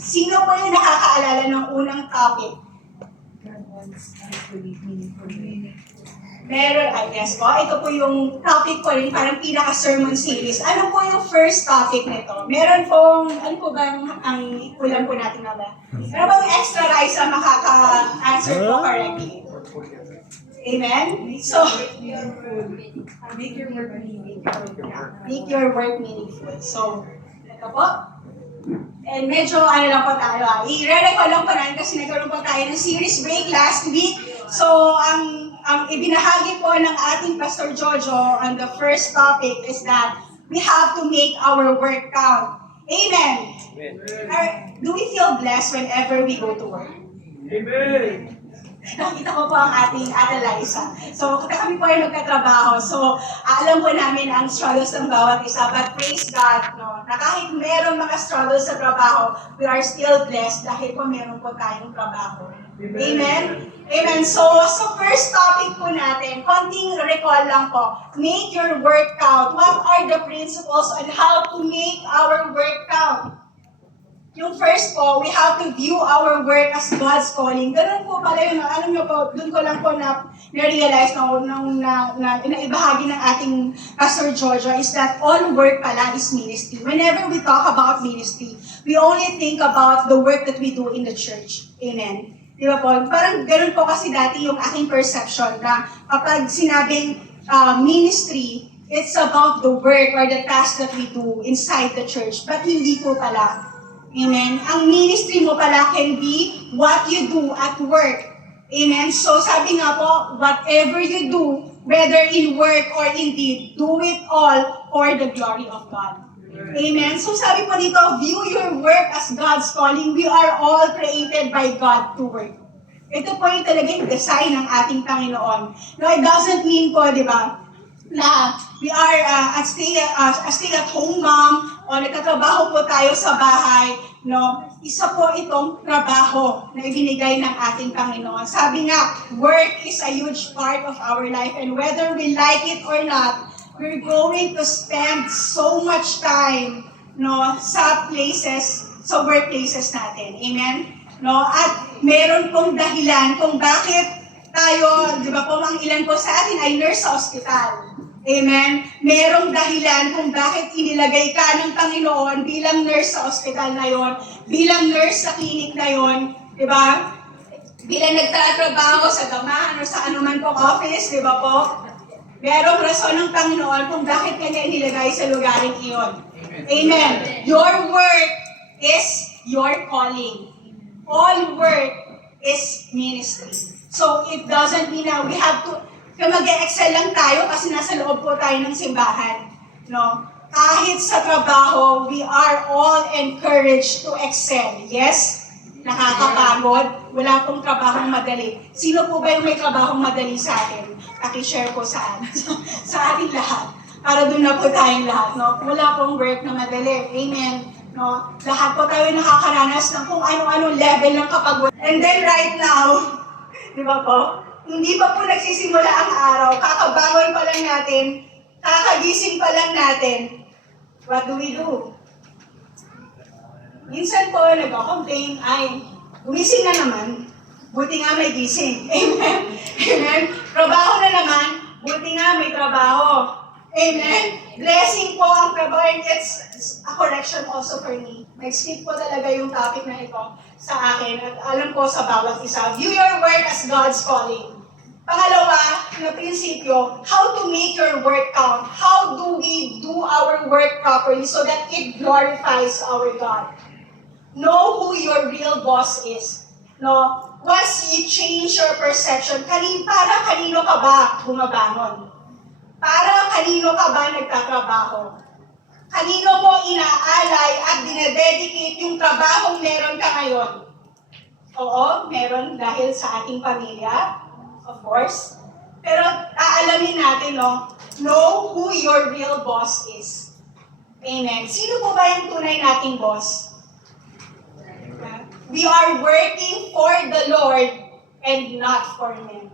Sino po yung nakakaalala ng unang topic? Meron, yes po. Ito po yung topic ko rin, parang pinaka-sermon series. Ano po yung first topic nito? Meron pong, ano po ba ang ulam po natin na ba? Meron bang extra rice na makaka-answer po correctly? Amen? So, Make your work meaningful. make your work meaningful. So, ito po. And medyo ano lang po tayo, i-re-recall lang po natin kasi nagkaroon po tayo ng series break last week. So, ang ibinahagi po ng ating Pastor Jojo on the first topic is that we have to make our work count. Amen. Do we feel blessed whenever we go to work? Amen. Nakita ko po ang ating Ate Liza. So, kami po ay magkatrabaho. So, alam po namin ang struggles ng bawat isa. But praise God, no, na kahit meron mga struggles sa trabaho, we are still blessed dahil po meron po tayong trabaho. Amen? Amen. So first topic po natin, konting recall lang po. Make your work count. What are the principles on how to make our work count? Yung first po, we have to view our work as God's calling. Ganun po pala yun. Alam nyo po, dun ko lang po na-realize na ibahagi ng ating Pastor Jojo is that all work pala is ministry. Whenever we talk about ministry, we only think about the work that we do in the church. Amen. Di ba po? Parang ganun po kasi dati yung aking perception na kapag sinabing ministry, it's about the work or the task that we do inside the church. But hindi po pala. Amen. Ang ministry mo pala can be what you do at work. Amen. So sabi nga po, whatever you do, whether in work or in deed, do it all for the glory of God. Amen. So sabi po dito, view your work as God's calling. We are all created by God to work. Ito po yung talagang design ng ating Panginoon. No, it doesn't mean po, di ba, na we are a stay-at-home mom o nagtatrabaho po tayo sa bahay, no? Isa po itong trabaho na ibinigay ng ating Panginoon. Sabi nga, work is a huge part of our life and whether we like it or not, we're going to spend so much time, no, sa workplaces natin. Amen? No? At meron pong dahilan kung bakit tayo, di ba po, ang ilan po sa atin ay nurse sa ospital. Amen? Merong dahilan kung bakit inilagay ka ng Panginoon bilang nurse sa ospital na yon, bilang nurse sa clinic na yon, di ba? Bilang nagtatrabaho sa damahan o sa anuman pong office, di ba po? Merong rason ng Panginoon kung bakit kanya inilagay sa lugaring iyon. Amen. Your work is your calling. All work is ministry. So it doesn't mean na we have to mag-excel lang tayo kasi nasa loob po tayo ng simbahan. No? Kahit sa trabaho, we are all encouraged to excel. Yes? Nakakapagod. Wala pong trabahong madali. Sino po ba yung may trabahong madali sa atin? Paki-share po sa ating lahat. Para doon na po tayong lahat. No? Wala pong work na madali. Amen. No? Lahat po tayo nakakaranas ng kung ano-anong level ng kapagod. And then right now, di ba po? Hindi pa po nagsisimula ang araw, kakabangon pa lang natin, kakagising pa lang natin. What do we do? Minsan po, nag-complain, ay, gumising na naman, buti nga may gising. Amen? Amen? Trabaho na naman, buti nga may trabaho. Amen? Blessing po ang trabaho, and it's a correction also for me. Nag-skip po talaga yung topic na ito sa akin, at alam ko sa bawat isa. View your work as God's calling. Pangalawa, na prinsipyo, how to make your work count. How do we do our work properly so that it glorifies our God? Know who your real boss is. No? Once you change your perception, para kanino ka ba bumabangon? Para kanino ka ba nagtatrabaho? Kanino mo inaalay at dinededicate yung trabahong meron ka ngayon? Oo, meron dahil sa ating pamilya, of course. Pero aalamin natin, no? Know who your real boss is. Amen. Sino po ba yung tunay nating boss? We are working for the Lord and not for men.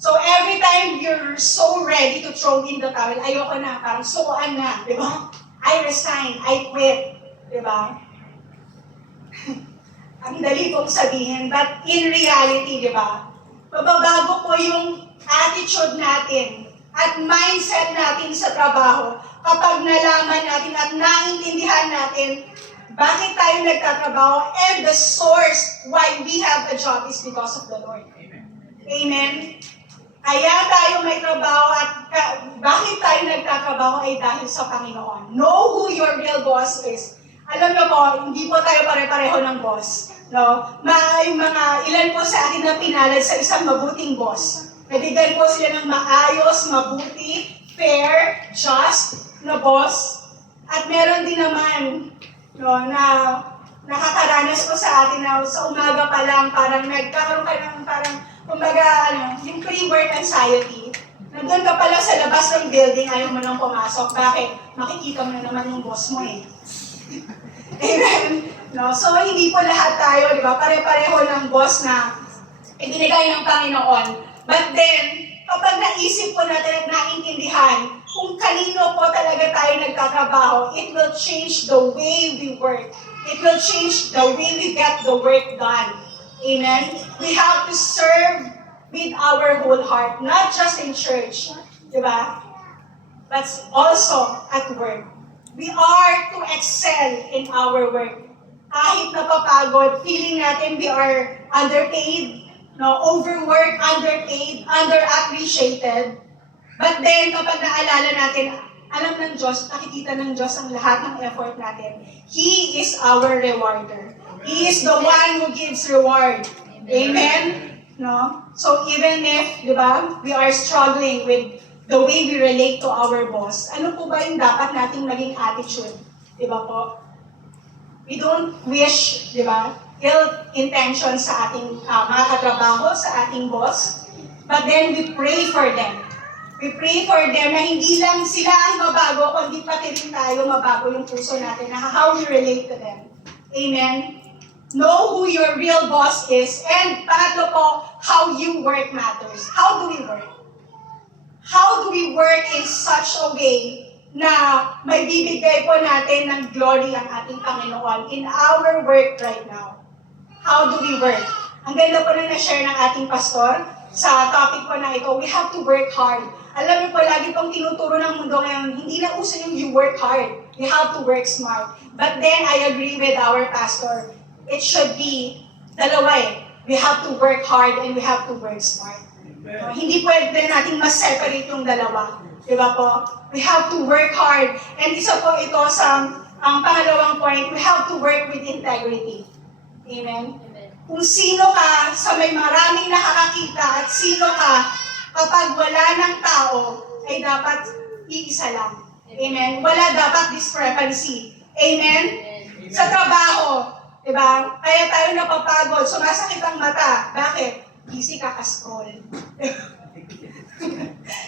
So every time you're so ready to throw in the towel, ayoko na, parang sukuan na, di ba? I resign, I quit, di ba? Ang dali kong sabihin, but in reality, di ba? Mababago po yung attitude natin at mindset natin sa trabaho kapag nalaman natin at naintindihan natin bakit tayo nagtatrabaho and the source why we have a job is because of the Lord. Amen? Kaya tayo may trabaho at bakit tayo nagtatrabaho ay dahil sa Panginoon. Know who your real boss is. Alam niyo po, hindi po tayo pare-pareho ng boss. No? May mga ilan po sa atin na pinalad sa isang mabuting boss. Nabigyan po sila ng maayos, mabuti, fair, just na boss. At meron din naman na nakakaranas po sa atin na sa umaga pa lang parang nagkakaroon ka ng parang kumbaga yung pre-work anxiety. Nandun ka pala sa labas ng building, ayaw mo nang pumasok. Bakit? Makikita mo na naman yung boss mo eh. Amen? No? So, hindi po lahat tayo, di ba? Pare-pareho ng boss na ibinigay ng Panginoon. But then, kapag naisip po natin at naintindihan kung kanino po talaga tayo nagtatrabaho, it will change the way we work. It will change the way we get the work done. Amen? We have to serve with our whole heart, not just in church, di ba? But also at work. We are to excel in our work. Kahit napapagod, feeling natin we are underpaid, overworked, underpaid, underappreciated. But then, kapag naalala natin, alam ng Diyos, nakikita ng Diyos ang lahat ng effort natin. He is our rewarder. He is the one who gives reward. Amen? No? So even if, di ba, we are struggling with the way we relate to our boss, ano po ba yung dapat nating maging attitude? Di ba po? We don't wish, di ba, ill intention sa ating mga katrabaho, sa ating boss, but then we pray for them. We pray for them na hindi lang sila ang mabago, kundi pati rin tayo mabago yung puso natin na how we relate to them. Amen? Know who your real boss is. And pangatlo po, how you work matters. How do we work? How do we work in such a way na may bibigay po natin ng glory ang ating Panginoon in our work right now? How do we work? Ang ganda po na na-share ng ating pastor sa topic po na ito, we have to work hard. Alam niyo po, lagi pong tinuturo ng mundo ngayon, hindi na uso yung you work hard. You have to work smart. But then, I agree with our pastor. It should be dalawa eh. We have to work hard and we have to work smart. Hindi pwede natin mas-separate yung dalawa. Diba po? We have to work hard. And isa po ito sa ang pangalawang point, we have to work with integrity. Amen? Kung sino ka sa may maraming nakakakita at sino ka kapag wala ng tao, ay dapat iisa lang. Amen? Wala dapat discrepancy. Amen? Sa trabaho, diba? Kaya tayo napapagod, sumasakit ang mata. Bakit? Busy ka-scroll.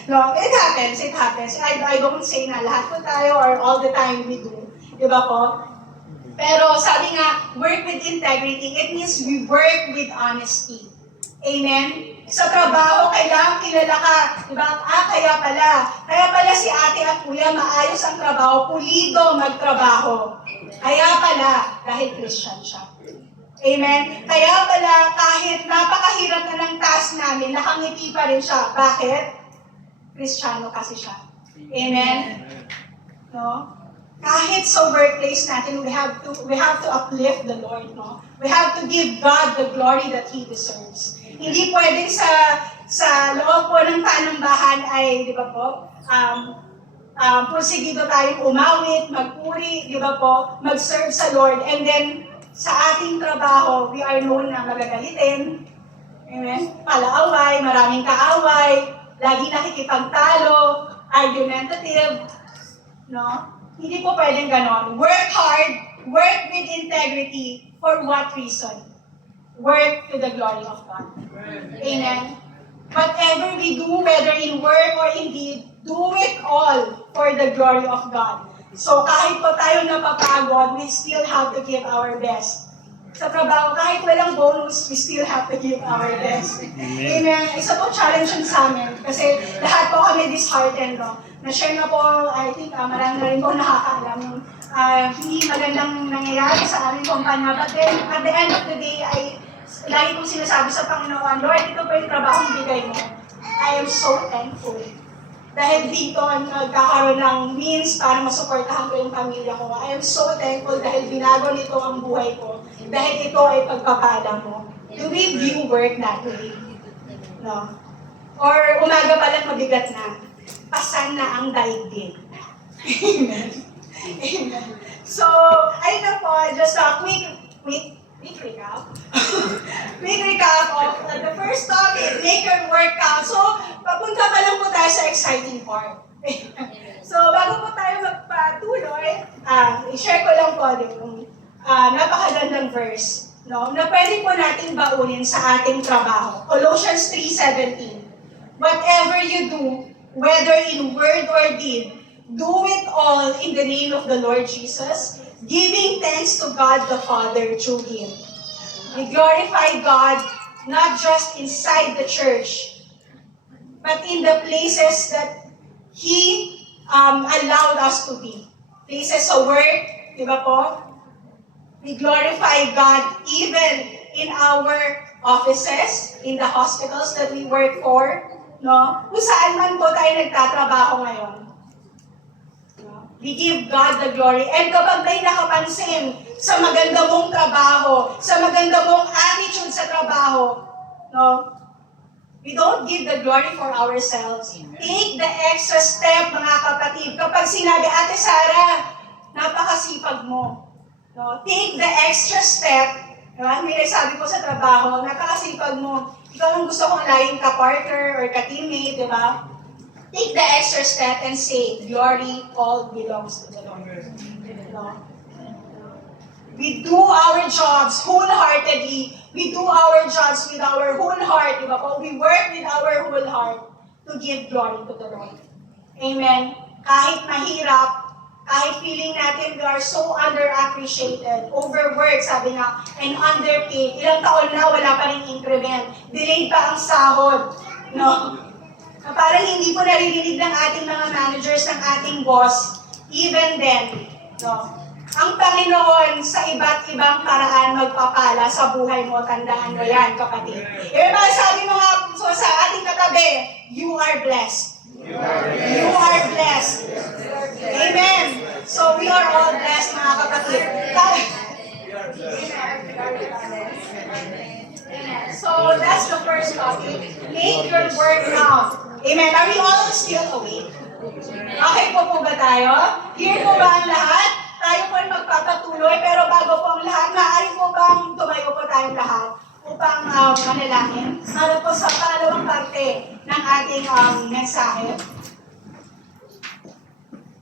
No, it happens. I don't say na lahat po tayo or all the time we do. Diba po? Pero sabi nga, work with integrity. It means we work with honesty. Amen? Sa trabaho, kailangan kilala ka. Diba? Kaya pala si ate at kuya, maayos ang trabaho, pulido magtrabaho. Kaya pala, dahil Christian siya. Amen? Kaya pala, kahit napakahirap na ng task namin, nakangiti pa rin siya. Bakit? Kristiyano kasi siya. Amen? No? Kahit sa workplace natin, we have to uplift the Lord, no? We have to give God the glory that He deserves. Hindi pwedeng sa loob po ng panambahan ay, di ba po, porsigido tayong umawit, magpuri, di ba po, mag-serve sa Lord, and then, sa ating trabaho, we are known na magagalitin, amen? Palaaway, maraming kaaway, lagi nakikipagtalo, argumentative, no? Hindi po pwedeng ganon. Work hard, work with integrity. For what reason? Work to the glory of God. Amen? Whatever we do, whether in work or in deed, do it all for the glory of God. So kahit po tayo napapagod, we still have to give our best. Sa trabaho, kahit walang bonus, we still have to give our best. Amen. Isa po challenge yun sa amin. Kasi lahat po kami disheartened, no? Na-share na po, I think, marami na rin po nakakaalam yung hindi magandang nangyayari sa aming kumpanya. But then, at the end of the day, ay lagi kong sinasabi sa Panginoon, Lord, ito pa yung trabahong bigay mo. I am so thankful. Dahil dito, nagkakaroon ng means para masuportahan ko yung pamilya ko. I am so thankful dahil binago nito ang buhay ko. Dahil ito ay pagpapala mo. Do we view work that way? No? Or umaga pa lang mabigat na. Pasan na ang daigdig. Amen. So, ayun na po, just a quick recap. Quick recap of the first topic, make your work count. So, papunta pa lang po tayo sa exciting part. So, bago po tayo magpatuloy, i-share ko lang po yung napakagandang verse, no, na pwede po natin baunin sa ating trabaho. Colossians 3:17. Whatever you do, whether in word or deed, do it all in the name of the Lord Jesus, giving thanks to God the Father through Him. We glorify God not just inside the church, but in the places that He allowed us to be. Places of work, di ba po? We glorify God even in our offices, in the hospitals that we work for, no? Kung saan man po tayo nagtatrabaho ngayon. We give God the glory. And kapag may nakapansin sa maganda mong trabaho, sa maganda mong attitude sa trabaho, no? We don't give the glory for ourselves. Take the extra step, mga kapatid. Kapag sinabi, Ate Sarah, napakasipag mo. No? Take the extra step. Diba? May nagsabi ko sa trabaho, napakasipag mo. Ikaw ang gusto kong laging ka-partner or ka-teammate, di ba? Take the extra step and say, glory all belongs to the Lord. No? We do our jobs wholeheartedly. We do our jobs with our whole heart. Diba po? We work with our whole heart to give glory to the Lord. Amen. Kahit mahirap, kahit feeling natin we are so underappreciated, overworked, sabi nga, and underpaid. Ilang taon na, wala pa rin increment. Delayed pa ang sahod. No? Na parang hindi po naririnig ng ating mga managers, ng ating boss, even then, no? Ang Panginoon sa iba't ibang paraan magpapala sa buhay mo, tandaan mo yan, kapatid. E ba, sabi mo nga so, sa ating katabi, you are blessed. You are blessed. Amen. So we are all blessed, mga kapatid. So that's the first topic. Make your work count. Amen. Are we all still awake? Okay po ba tayo? Here po ba ang lahat? Tayo po ay magpapatuloy, pero bago po ang lahat, maaari po bang tumayo po tayong lahat upang manalangin? Para po sa pangalawang parte ng ating mensahe.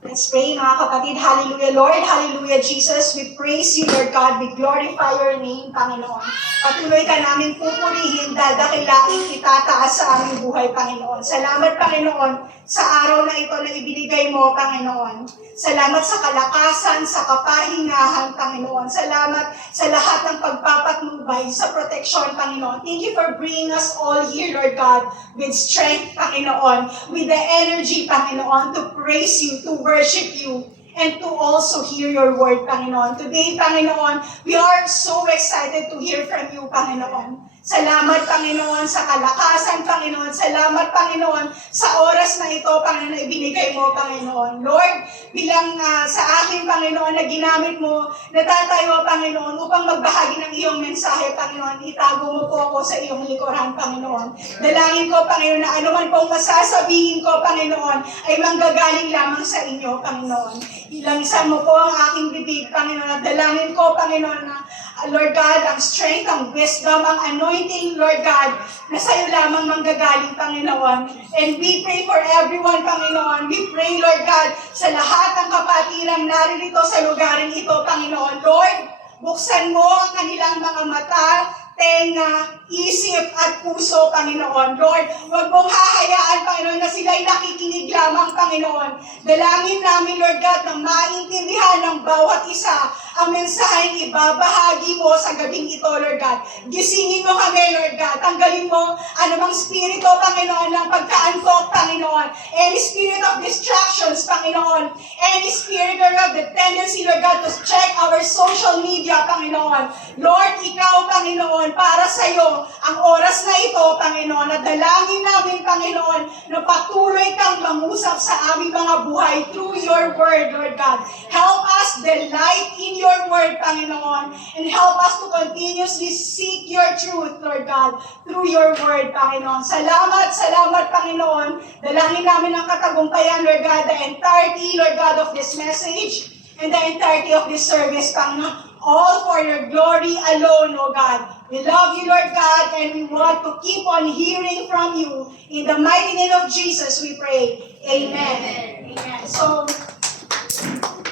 Let's pray, mga kapatid. Hallelujah, Lord. Hallelujah, Jesus. We praise you, Lord God. We glorify your name, Panginoon. Patuloy ka namin pupurihin, dadakilain, itataas sa aming buhay, Panginoon. Salamat, Panginoon, sa araw na ito na ibinigay mo, Panginoon. Salamat sa kalakasan, sa kapahingahan, Panginoon. Salamat sa lahat ng pagpapatnubay, sa proteksyon, Panginoon. Thank you for bringing us all here, Lord God, with strength, Panginoon, with the energy, Panginoon, to praise you, to worship you, and to also hear your word, Panginoon. Today, Panginoon, we are so excited to hear from you, Panginoon. Salamat, Panginoon, sa kalakasan, Panginoon. Salamat, Panginoon, sa oras na ito, Panginoon, na ibinigay mo, Panginoon. Lord, bilang sa akin, Panginoon, na ginamit mo, natatayo, Panginoon, upang magbahagi ng iyong mensahe, Panginoon. Itago mo po ako sa iyong likuran, Panginoon. Dalangin ko, Panginoon, na anuman pong masasabihin ko, Panginoon, ay manggagaling lamang sa inyo, Panginoon. Ilangsan mo po ang aking bibig, Panginoon, at dalangin ko, Panginoon, na Lord God, ang strength, ang wisdom, ang anointing, Lord God, na sa'yo lamang manggagaling, Panginoon. And we pray for everyone, Panginoon. We pray, Lord God, sa lahat ng kapatirang naririto sa lugaring ito, Panginoon. Lord, buksan mo ang kanilang mga mata, tenga, isip at puso, Panginoon. Lord, huwag mong hahayaan, Panginoon, na sila'y nakikinig lamang, Panginoon. Dalangin namin, Lord God, na maintindihan ng bawat isa ang mensaheng ibabahagi mo sa gabing ito, Lord God. Gisingin mo kami, Lord God. Tanggalin mo anumang spirito, Panginoon, ng pagkaantok, Panginoon. Any spirit of distractions, Panginoon. Any spirit, Lord God, the tendency, Lord God, to check our social media, Panginoon. Lord, ikaw, Panginoon, para sa iyo, ang oras na ito, Panginoon, at dalangin namin, Panginoon, na patuloy kang mangusap sa aming mga buhay through your word, Lord God. Help us delight in your word, Panginoon, and help us to continuously seek your truth, Lord God, through your word, Panginoon. Salamat, salamat, Panginoon. Dalangin namin ang katagumpayan, Lord God, the entirety, Lord God, of this message and the entirety of this service, Panginoon. All for your glory alone, O God. We love you, Lord God, and we want to keep on hearing from you. In the mighty name of Jesus, we pray. Amen. Amen. So,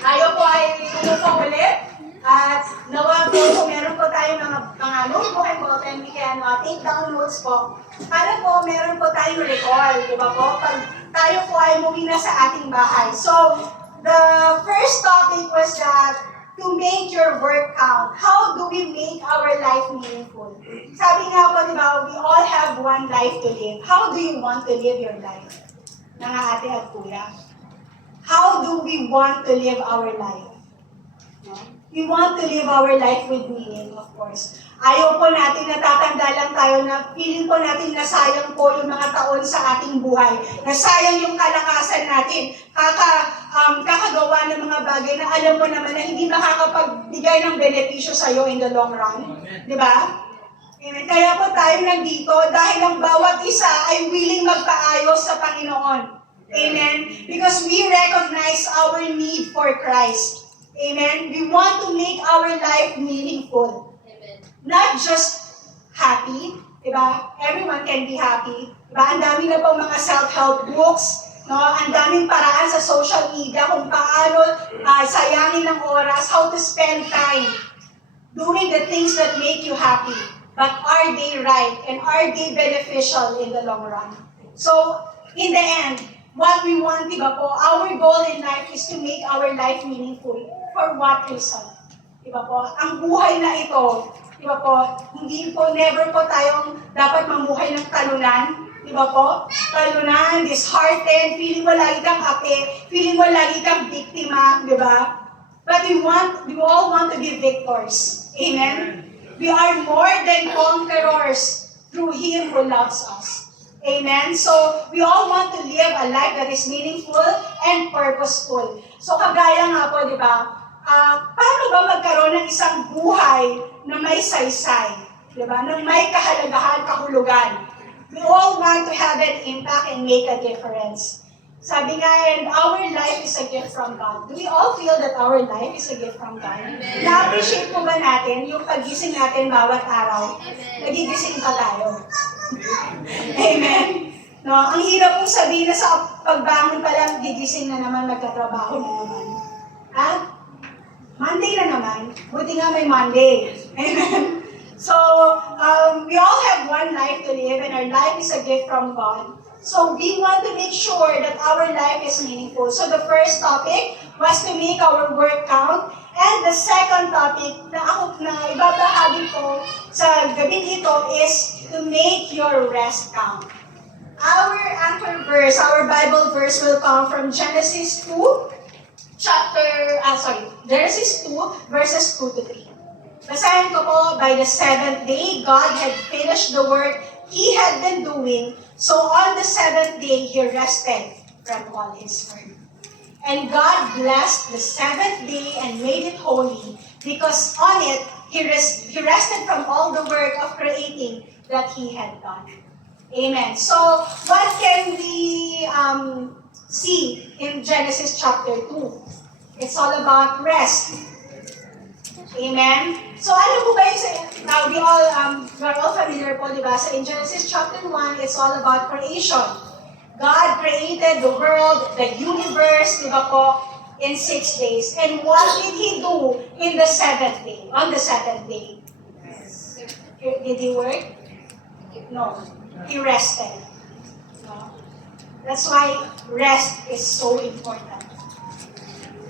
tayo po ay po ulit. At nawa po, kung meron po tayo mga notebook and button, we can take down notes po. Para po, meron po tayong recall, di ba po? Pag tayo po ay umuwi na sa ating bahay. So, the first topic was that to make your work count. How do we make our life meaningful? Sabi nga po, di ba, we all have one life to live. How do you want to live your life? Mga ate at kuya. How do we want to live our life? No? We want to live our life with meaning, of course. Ayaw po natin, natatanda lang tayo na feeling po natin na sayang po yung mga taon sa ating buhay. Na sayang yung kalakasan natin. Kakagawa ng mga bagay na alam mo naman na hindi makakapagbigay ng benepisyo sa'yo in the long run. Di ba? Amen. Kaya po tayo nandito dahil ang bawat isa ay willing magpaayos sa Panginoon. Amen? Because we recognize our need for Christ. Amen? We want to make our life meaningful. Amen. Not just happy, diba? Everyone can be happy. Diba? Ang dami na po mga self-help books, no? Ang daming paraan sa social media kung paano sayangin ng oras, how to spend time doing the things that make you happy. But are they right? And are they beneficial in the long run? So, in the end, what we want, diba po, our goal in life is to make our life meaningful. For what reason? Diba po? Ang buhay na ito, diba po, hindi po, never po tayong dapat mamuhay ng talunan. Diba po? Talunan, disheartened, feeling mo lagi kang ape, feeling mo lagi kang biktima, diba? But we all want to be victors. Amen? We are more than conquerors through Him who loves us. Amen? So, we all want to live a life that is meaningful and purposeful. So, kagaya nga po, di ba, paano ba magkaroon ng isang buhay na may saysay? Di ba? Na may kahalagahan, kahulugan. We all want to have an impact and make a difference. Sabi nga, and our life is a gift from God. Do we all feel that our life is a gift from God? Amen. Na-appreciate mo ba natin yung paggising natin bawat araw? Amen. Nagigising pa tayo. Amen. No, ang hirap pong sabihin na sa pagbangon pa lang, gigising na naman, magtatrabaho na naman. Ha? Monday na naman. Buti nga may Monday. Amen. So, we all have one life to live and our life is a gift from God. So, we want to make sure that our life is meaningful. So, the first topic was to make our work count. And the second topic na ibabahagi ko sa gabi ito is to make your rest count. Our anchor verse, our Bible verse will come from Genesis 2, Genesis 2, verses 2 to 3. Basahin ko po, by the seventh day, God had finished the work He had been doing, so on the seventh day, He rested from all His work. And God blessed the seventh day and made it holy, because on it, He rested from all the work of creating that He had done. Amen. So, what can we see in Genesis chapter 2? It's all about rest. Amen? So, ano po ba yung we're all familiar po, di ba? So, in Genesis chapter 1, it's all about creation. God created the world, the universe, di ba po, in 6 days. And what did He do in the seventh day? On the seventh day? Did He work? No. He rested. No? That's why rest is so important.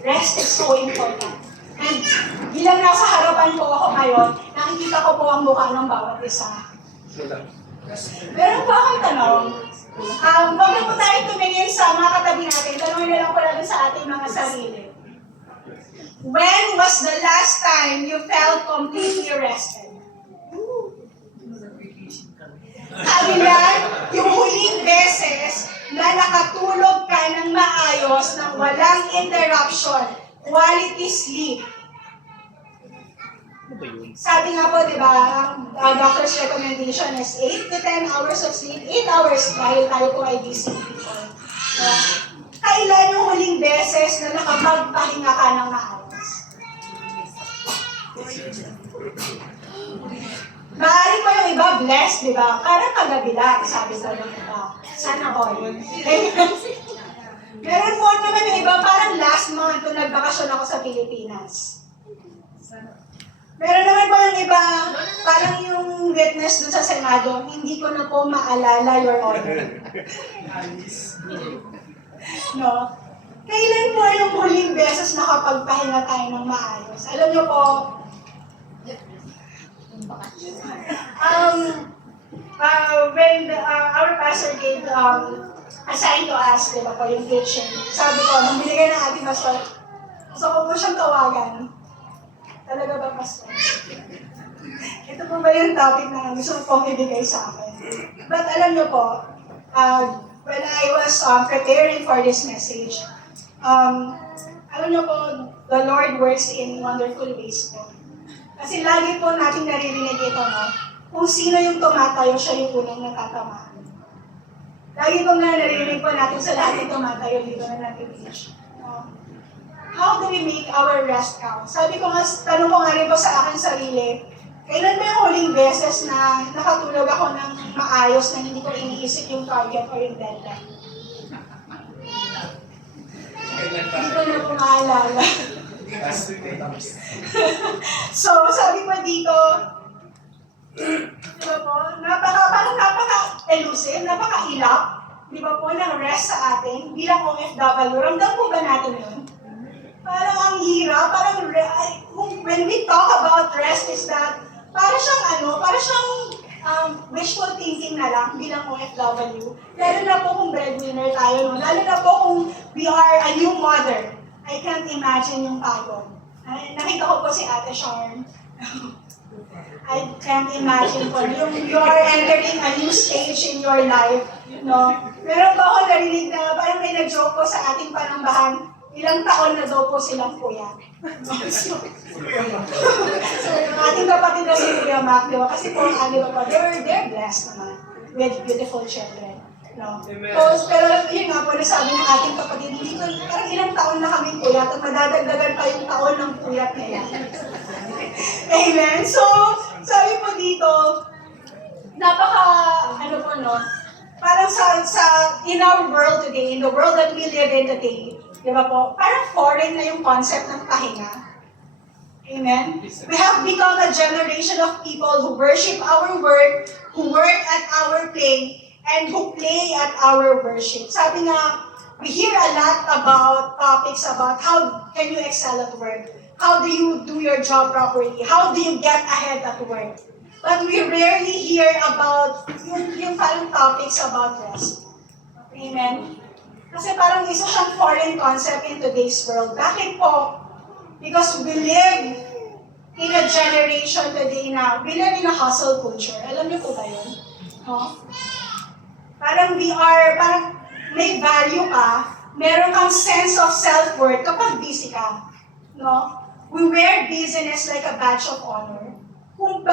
Rest is so important. And bilang nasa harapan po ako ngayon, nakikita ko po ang mukha ng bawat isa. Meron po akong tanong. Huwag na po tayo tumingin sa mga katabi natin. Tanongin na lang po natin sa ating mga sarili. When was the last time you felt completely rested? Sabi yan, yung huling beses na nakatulog ka ng maayos, ng walang interruption, quality sleep. Sabi nga po, di ba, ang doctor's recommendation is 8 to 10 hours of sleep, 8 hours dahil tayo po ay busy people. So, kailan yung huling beses na nakapagpahinga ka ng maayos? Maaari pa yung iba, blessed, di ba? Parang kagabi lang, sabi ko ng iba. Sana ko yun. Meron po naman yung iba, parang last month kung nagbakasyon ako sa Pilipinas. Meron naman po yung iba, parang yung witness dun sa Senado, hindi ko na po maalala, Your Honor. No? Kailan po yung huling beses nakapagpahinga tayo ng maayos? Alam niyo po, when our pastor gave assigned to us, di ba po, yung teaching, sabi ko, nung binigay ng ating pastor, gusto ko po siyang tawagan. Talaga ba, pastor? Ito po ba yung topic na gusto ko pong ibigay sa akin? But alam niyo po, when I was preparing for this message, alam niyo po, the Lord works in wonderful ways po. Kasi lagi po natin naririnig ito, no? Kung sino yung tumatayo, siya yung unang natatamaan. Lagi pong naririnig po natin sa lahat yung tumatayo dito na nag-teach. No? How do we make our rest count? Sabi ko nga, tanong ko nga rin po sa akin sarili, kailan ba yung huling beses na nakatulog ako ng maayos na hindi ko iniisip yung target or yung deadline? Hindi ko na po maalala. So, sabi ko dito, di ba po, parang napaka-elusive, napaka-ilap, di ba po, ng rest sa atin bilang OFW. Ramdam po ba natin yun? Parang ang hirap, parang when we talk about rest is that, para siyang wishful thinking na lang bilang OFW. Lalo na po kung breadwinner tayo, no? Lalo na po kung we are a new mother. I can't imagine yung pagod. Nakita ko po si Ate Charm. I can't imagine po. Yung you are entering a new stage in your life. No? Meron pa ako narinig na parang may nag-joke po sa ating panambahan, ilang taon na daw po silang kuya. So, yung ating kapatid na si Kuya Mac, di ba? Kasi po, di ba po, they're blessed naman with beautiful children. No? So, pero yun nga po, nasabi ng ating kapatid, hindi ko, parang ilang taon na kaming puyat at madadagdagan pa yung taon ng puyat nila. Amen? So, sabi po dito, parang in our world today, in the world that we live in today, di ba po, parang foreign na yung concept ng pahinga. Amen? We have become a generation of people who worship our work, who work at our play, and who play at our worship. Sabi nga, we hear a lot about topics about how can you excel at work? How do you do your job properly? How do you get ahead at work? But we rarely hear about yung parang topics about rest. Amen? Kasi parang isa siyang foreign concept in today's world. Bakit po? Because we live in a generation today na we live in a hustle culture. Alam niyo po ba yun? Huh? Parang may value ka, meron kang sense of self-worth kapag busy ka. No? We wear busyness like a badge of honor. Kung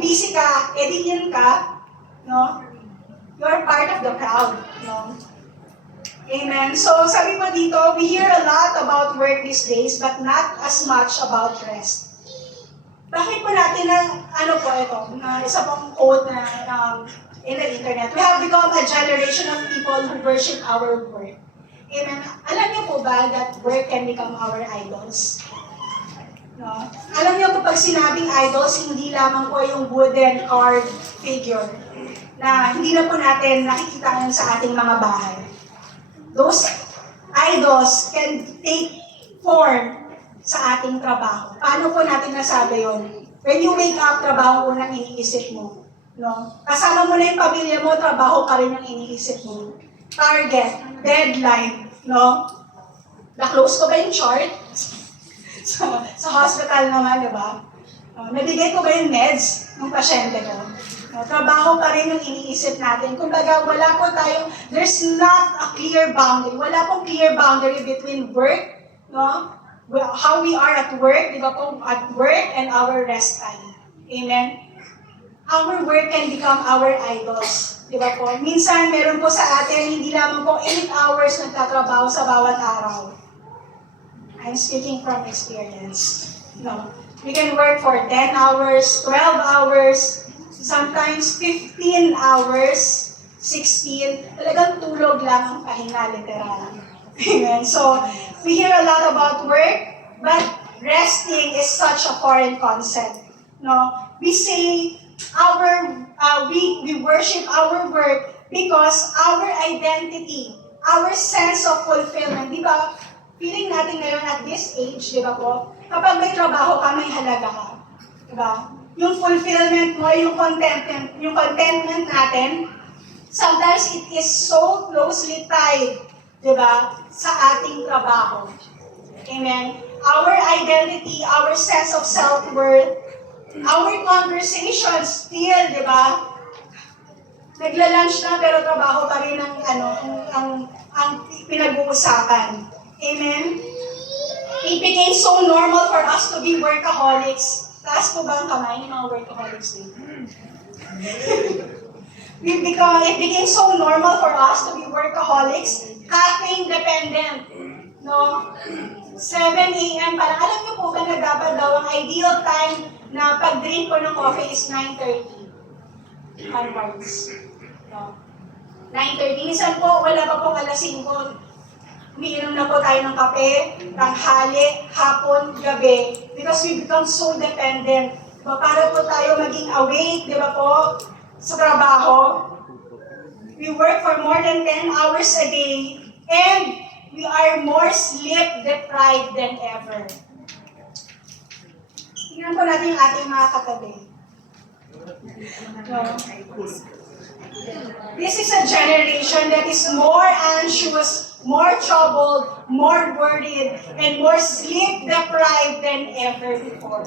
busy ka, edi in ka, no? You're part of the crowd, no? Amen. So, sabi po dito, we hear a lot about work these days, but not as much about rest. Bakit po natin isa pong quote na in the internet, we have become a generation of people who worship our work. Amen. Alam niyo po ba that work can become our idols? No? Alam niyo po pag sinabing idols, hindi lamang po yung wooden carved figure na hindi na po natin nakikita yun sa ating mga bahay. Those idols can take form sa ating trabaho. Paano po natin nasabi yun? When you wake up, trabaho unang iniisip mo. No? Kasama mo na yung pamilya mo, trabaho pa rin ang iniisip mo. Target, deadline, no? Na-close ko ba yung chart? sa hospital naman, di ba? Nabigay ko ba yung meds ng pasyente ko? Trabaho pa rin yung iniisip natin. Kumbaga, wala po tayong, there's not a clear boundary. Wala pong clear boundary between work, no? How we are at work, di ba po, at work and our rest time. Amen? Our work can become our idols. Di ba po? Minsan, meron po sa atin, hindi lamang po 8 hours nagtatrabaho sa bawat araw. I'm speaking from experience. No. We can work for 10 hours, 12 hours, sometimes 15 hours, 16. Talagang tulog lang ang pahinga, literal. Amen. So, we hear a lot about work, but resting is such a foreign concept. No, we say we worship our work because our identity, our sense of fulfillment, di ba? Feeling natin ngayon at this age, di ba po? Kapag may trabaho ka, may halaga ka. Di ba? Yung fulfillment mo, yung contentment natin, sometimes it is so closely tied, di ba, sa ating trabaho. Amen? Our identity, our sense of self-worth, our conversations still, di ba? Nagla-lunch na pero trabaho pa rin ang pinag-uusapan. Amen? It became so normal for us to be workaholics. Taas po ba ang kamay ng mga workaholics dito? It became so normal for us to be workaholics, caffeine dependent. No? 7 a.m. parang alam niyo po ba na dapat daw ang ideal time na pag-drink ko ng coffee is 9:30 onwards. No? 9:30. Minsan po, wala pa pong alas 5. Umiinom na po tayo ng kape, tanghali, hapon, gabi. Because we become so dependent. Diba? Para po tayo maging awake, di ba po, sa trabaho. We work for more than 10 hours a day. And we are more sleep-deprived than ever. Tingnan po natin yung ating mga katabi. This is a generation that is more anxious, more troubled, more worried, and more sleep-deprived than ever before.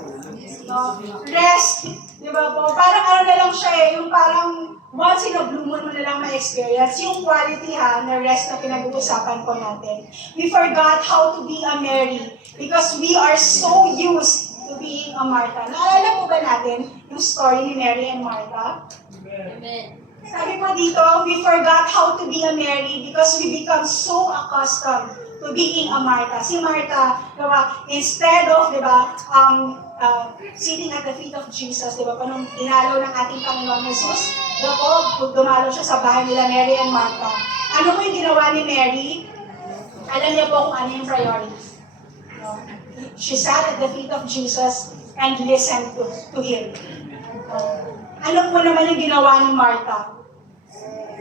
No? Rest, di ba po? Parang ano na lang siya yung parang once in a blue moon mo na lang ma-experience. Yung quality na rest na pinag-uusapan po natin. We forgot how to be a Mary because we are so used to being a Martha. Naalala po ba natin yung story ni Mary and Martha? Amen. Sabi po dito, we forgot how to be a Mary because we become so accustomed to being a Martha. Si Martha, diba, instead of, diba, sitting at the feet of Jesus, diba, nung dinalaw ng ating Panginoon Jesus, diba po, dumalaw siya sa bahay nila Mary and Martha. Ano po yung ginawa ni Mary? Alam niya po kung ano yung priority. No? She sat at the feet of Jesus and listened to Him. Ano po naman yung ginawa ni Martha?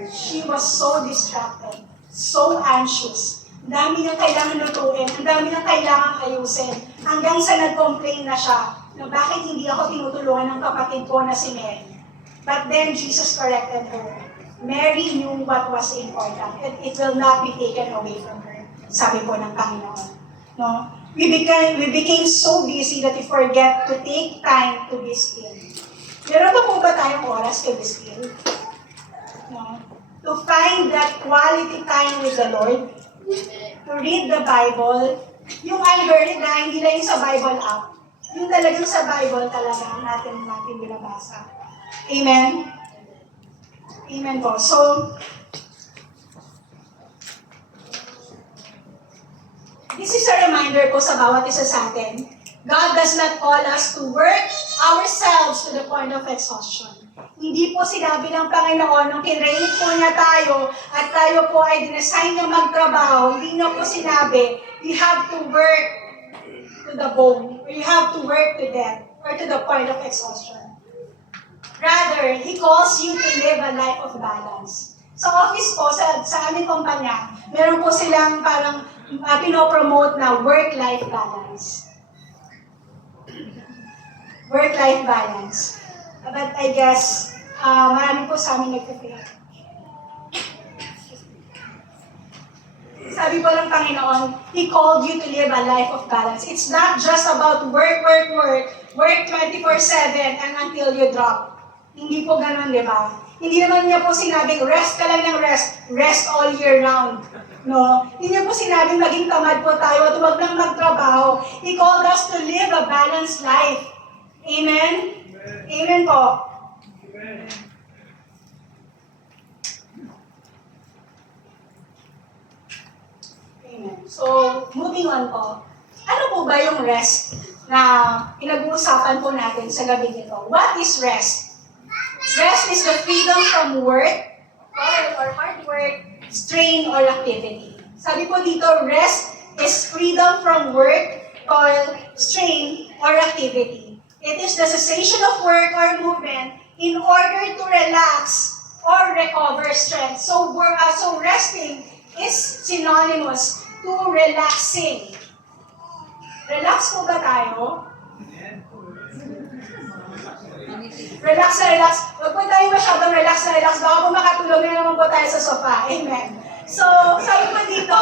She was so distracted, so anxious. Ang dami niyang kailangan lutuin, ang dami niyang kailangan ayusin. Hanggang sa nag-complain na siya na bakit hindi ako tinutulungan ng kapatid ko na si Mary. But then Jesus corrected her. Mary knew what was important and it will not be taken away from her. Sabi po ng Panginoon. No? We became so busy that we forget to take time to be still. Meron pa po ba tayong oras to be still? No? To find that quality time with the Lord, to read the Bible, yung unheard na hindi lang yung sa Bible app, yung talagang sa Bible talaga natin binabasa. Amen? Amen po. So, this is a reminder po sa bawat isa sa atin. God does not call us to work ourselves to the point of exhaustion. Hindi po sinabi ng Panginoon nung kinreate po niya tayo at tayo po ay dinesign niya magtrabaho, hindi niya po sinabi, you have to work to the bone, or you have to work to death, or to the point of exhaustion. Rather, He calls you to live a life of balance. Sa office po, sa aming kumpanya, meron po silang parang pinopromote na work-life balance. work-life balance. But I guess, marami po sa amin nagpe-fail. Sabi po ng Panginoon, He called you to live a life of balance. It's not just about work 24/7 and until you drop. Hindi po ganun, di ba? Hindi naman niya po sinabing, rest ka lang ng rest all year round. No? Hindi niya po sinabing, maging tamad po tayo at huwag lang magtrabaho. He called us to live a balanced life. Amen? Amen po. Amen. So, moving on po. Ano po ba yung rest na pinag-uusapan po natin sa gabi nito? What is rest? Rest is the freedom from work, toil or hard work, strain or activity. Sabi po dito, rest is freedom from work, toil, strain, or activity. It is the cessation of work or movement in order to relax or recover strength. So resting is synonymous to relaxing. Relax po ba tayo? Relax na relax. Huwag po tayo masyadong relax na relax. Baka po makatulog na naman po tayo sa sofa. Amen. So, sabi po dito,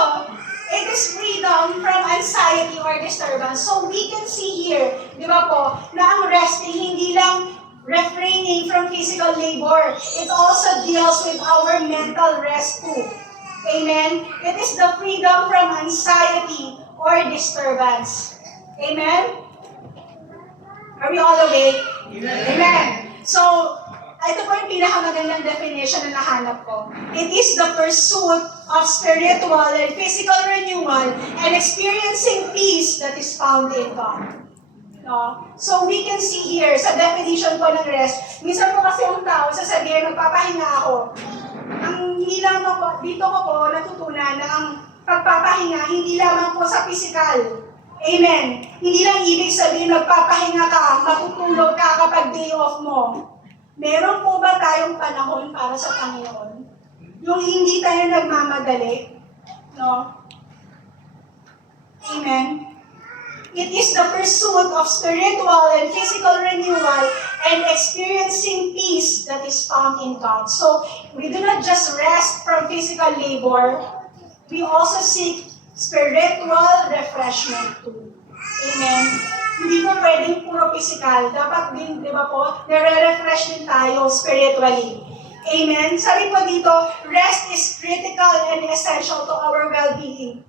it is freedom from anxiety or disturbance. So, we can see here, di ba po, na ang resting hindi lang refraining from physical labor. It also deals with our mental rest too. Amen? It is the freedom from anxiety or disturbance. Amen? Are we all awake? Amen. So, ito po yung pinakamagandang definition na nahanap ko. It is the pursuit of spiritual and physical renewal and experiencing peace that is found in God. No? So, we can see here, sa definition po ng rest, minsan po kasi ang tao, sasabihin, magpapahinga ako. Ang hindi lamang po, dito ko po natutunan na ang pagpapahinga, hindi lamang po sa physical. Amen. Hindi lang ibig sabihin magpapahinga ka, matutulog ka kapag day off mo. Meron po ba tayong panahon para sa Panginoon? Yung hindi tayo nagmamadali? No? Amen. It is the pursuit of spiritual and physical renewal and experiencing peace that is found in God. So, we do not just rest from physical labor, we also seek spiritual refreshment too. Amen. Hindi po pwedeng puro physical. Dapat din, di ba po, nare-refresh din tayo spiritually. Amen. Sabi po dito, rest is critical and essential to our well-being.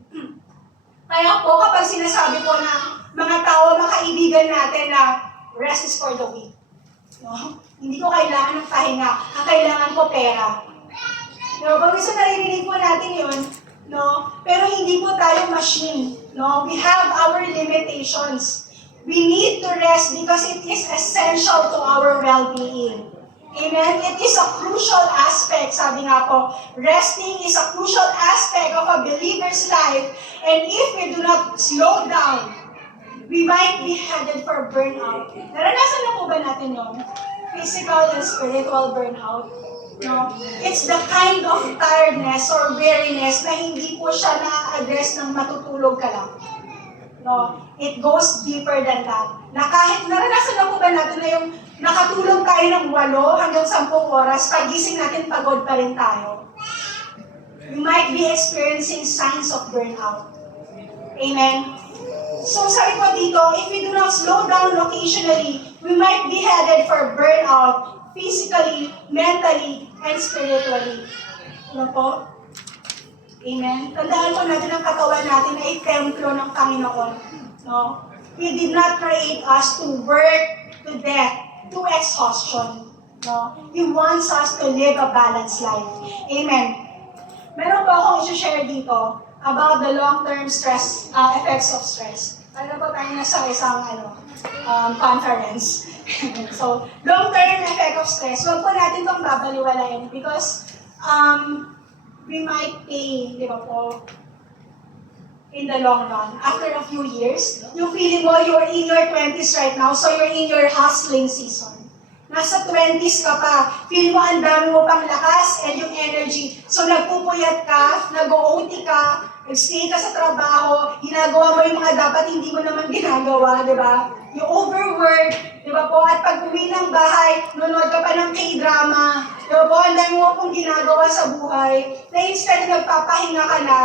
Kaya po, kapag sinasabi po ng mga tao, mga kaibigan natin na rest is for the weak. No? Hindi ko kailangan ng pahinga. Ang kailangan ko pera. No? Pag minsan naririnig po natin yun, no? Pero hindi po tayo machine. No? We have our limitations. We need to rest because it is essential to our well-being. Amen? It is a crucial aspect, sabi nga po, resting is a crucial aspect of a believer's life, and if we do not slow down, we might be headed for burnout. Naranasan na po ba natin yun? Physical and spiritual burnout. No? It's the kind of tiredness or weariness na hindi po siya na-address ng matutulog ka lang. No? It goes deeper than that. Na kahit naranasan na po ba natin na yung nakatulog tayo ng 8 hanggang 10 oras, pagising natin pagod pa rin tayo. We might be experiencing signs of burnout. Amen? So sabi po dito, if we do not slow down occasionally, we might be headed for burnout physically, mentally, and spiritually. Ano po? Amen? Tandaan po natin ang katawan natin ay templo ng Panginoon. No? He did not create us to work to death, to exhaustion. No? He wants us to live a balanced life. Amen? Meron po akong i-share dito about the long-term stress, effects of stress. Ano po tayo nasa isang conference. So, long-term effect of stress, huwag po natin itong babaliwalain because we might pay, di ba po, in the long run. After a few years, yung feeling mo, you're in your 20s right now, so you're in your hustling season. Nasa 20s ka pa, feeling mo ang dami mo pang lakas and yung energy. So nagpupuyat ka, nag-OT ka, nag-stay ka sa trabaho, ginagawa mo yung mga dapat hindi mo naman ginagawa, di ba? You overwork, Di ba po? At pag uwi ng bahay, nanonood ka pa ng K-drama. Di ba po? Ang dami mo pong ginagawa sa buhay. Na instead na nagpapahinga ka na,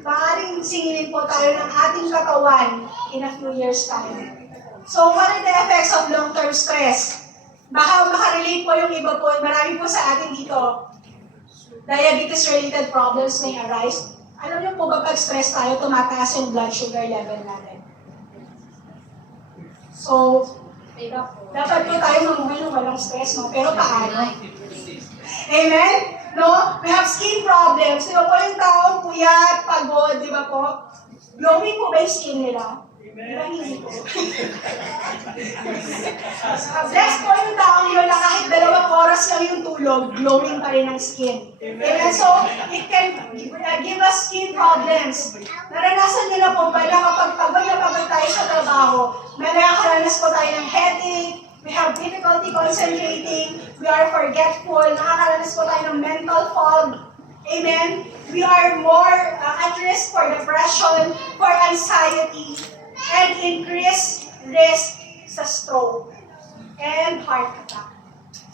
maaaring singilin po tayo ng ating katawan in a few years time. So, what are the effects of long-term stress? Baka makarelate po yung iba po, marami po sa atin dito. Diabetes-related problems may arise. Alam niyo po ba pag stress tayo, tumataas yung blood sugar level natin. So, dapat po tayo mamuhay ng walang stress, no? Pero paano? Amen? No? We have skin problems. Di ba po yung taong puyat, pagod, di ba po? Glowing po ba yung skin nila? Di ba hindi po? Blessed po yung taong yun na kahit 2 oras lang yung tulog, glowing pa rin ang skin. Amen? So, it can give us skin problems. Naranasan niyo na po ba na kapag pagod na pagod tayo sa trabaho, may nakakaranas po tayo ng headache, we have difficulty concentrating, we are forgetful, nakakaranas po tayo ng mental fog. Amen? We are more at risk for depression, for anxiety, and increased risk sa stroke and heart attack.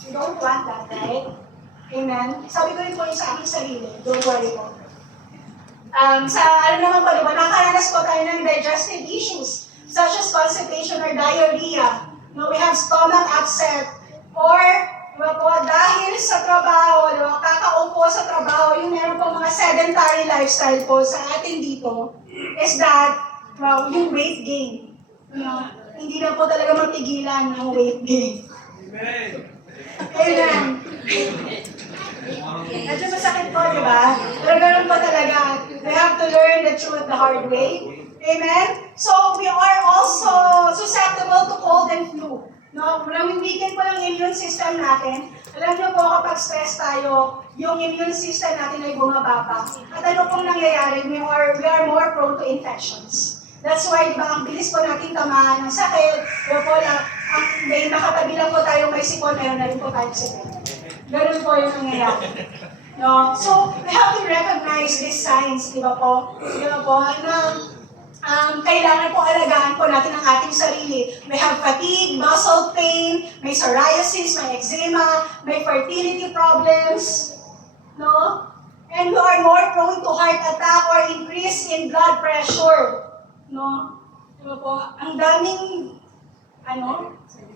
We don't want that, right? Amen? Sabi ko rin po yung sa aking sarili, don't worry po. Naman po, diba, nakakaranas po tayo ng digestive issues, such as constipation or diarrhea. No, we have stomach upset, or diba po, dahil sa trabaho, diba, kakaupo sa trabaho, yung meron po mga sedentary lifestyle po sa atin dito, is that, well, yung weight gain. You know, hindi na po talaga mapigilan ang weight gain. Amen. Medyo masakit po, di ba? Pero ganun po talaga. We have to learn the truth the hard way. Amen? So, we are also susceptible to cold and flu. No? Nami-weaken po yung immune system natin. Alam niyo po, kapag stress tayo, yung immune system natin ay bumababa. At ano pong nangyayari? We are more prone to infections. That's why, di ba, ang bilis po natin tamaan ng sakit. Pero po lang, may makatabi lang po tayo may sipon, meron na rin po tayong sipon. Ganun po yung nangyayari. No? So, we have to recognize these signs, di ba po? Di ba po? Kailangan po alagaan po natin ang ating sarili. May have fatigue, muscle pain, may psoriasis, may eczema, may fertility problems. No? And we are more prone to heart attack or increase in blood pressure. No? Di ba po? Ang daming,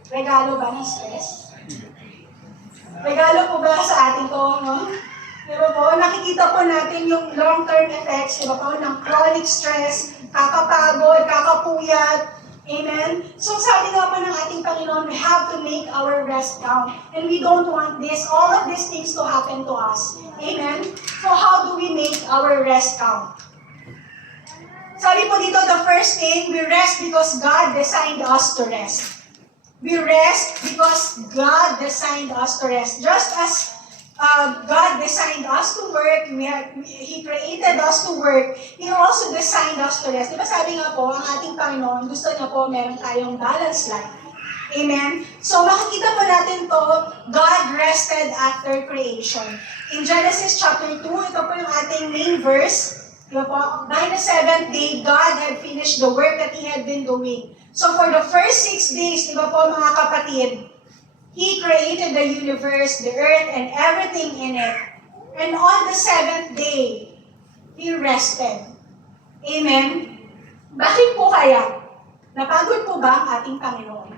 regalo ba ng stress? Regalo po ba sa atin to, no? Diba po, nakikita po natin yung long-term effects, diba po, ng chronic stress, kakapagod, kakapuyat, amen? So sabi nga po ng ating Panginoon, we have to make our rest count. And we don't want all of these things to happen to us. Amen? So how do we make our rest count? Sabi po dito, the first thing, we rest because God designed us to rest. We rest because God designed us to rest. Just as God designed us to work, He created us to work, He also designed us to rest. Diba sabi nga po, ang ating Panginoon, gusto niya po meron tayong balanced life. Amen? So makikita po natin to, God rested after creation. In Genesis chapter 2, ito po yung ating main verse. Diba po, by the 7th day, God had finished the work that He had been doing. So for the first 6 days, di ba po mga kapatid, He created the universe, the earth, and everything in it. And on the 7th day, He rested. Amen? Bakit po kaya? Napagod po ba ang ating Panginoon?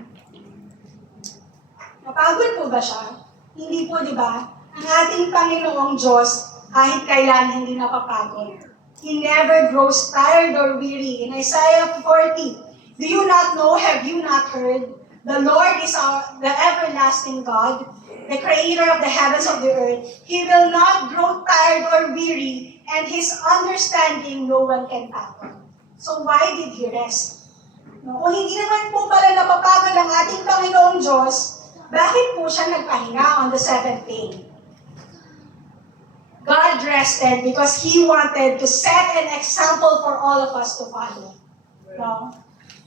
Napagod po ba siya? Hindi po, di ba? Ang ating Panginoong Diyos, kahit kailan hindi napapagod. He never grows tired or weary. In Isaiah 40, do you not know, have you not heard? The Lord is the everlasting God, the creator of the heavens of the earth. He will not grow tired or weary, and His understanding no one can fathom. So why did He rest? No, kung hindi naman po pala napapagod ang ating Panginoong Diyos, bakit po siya nagpahinga on the 7th day? God rested because He wanted to set an example for all of us to follow. No?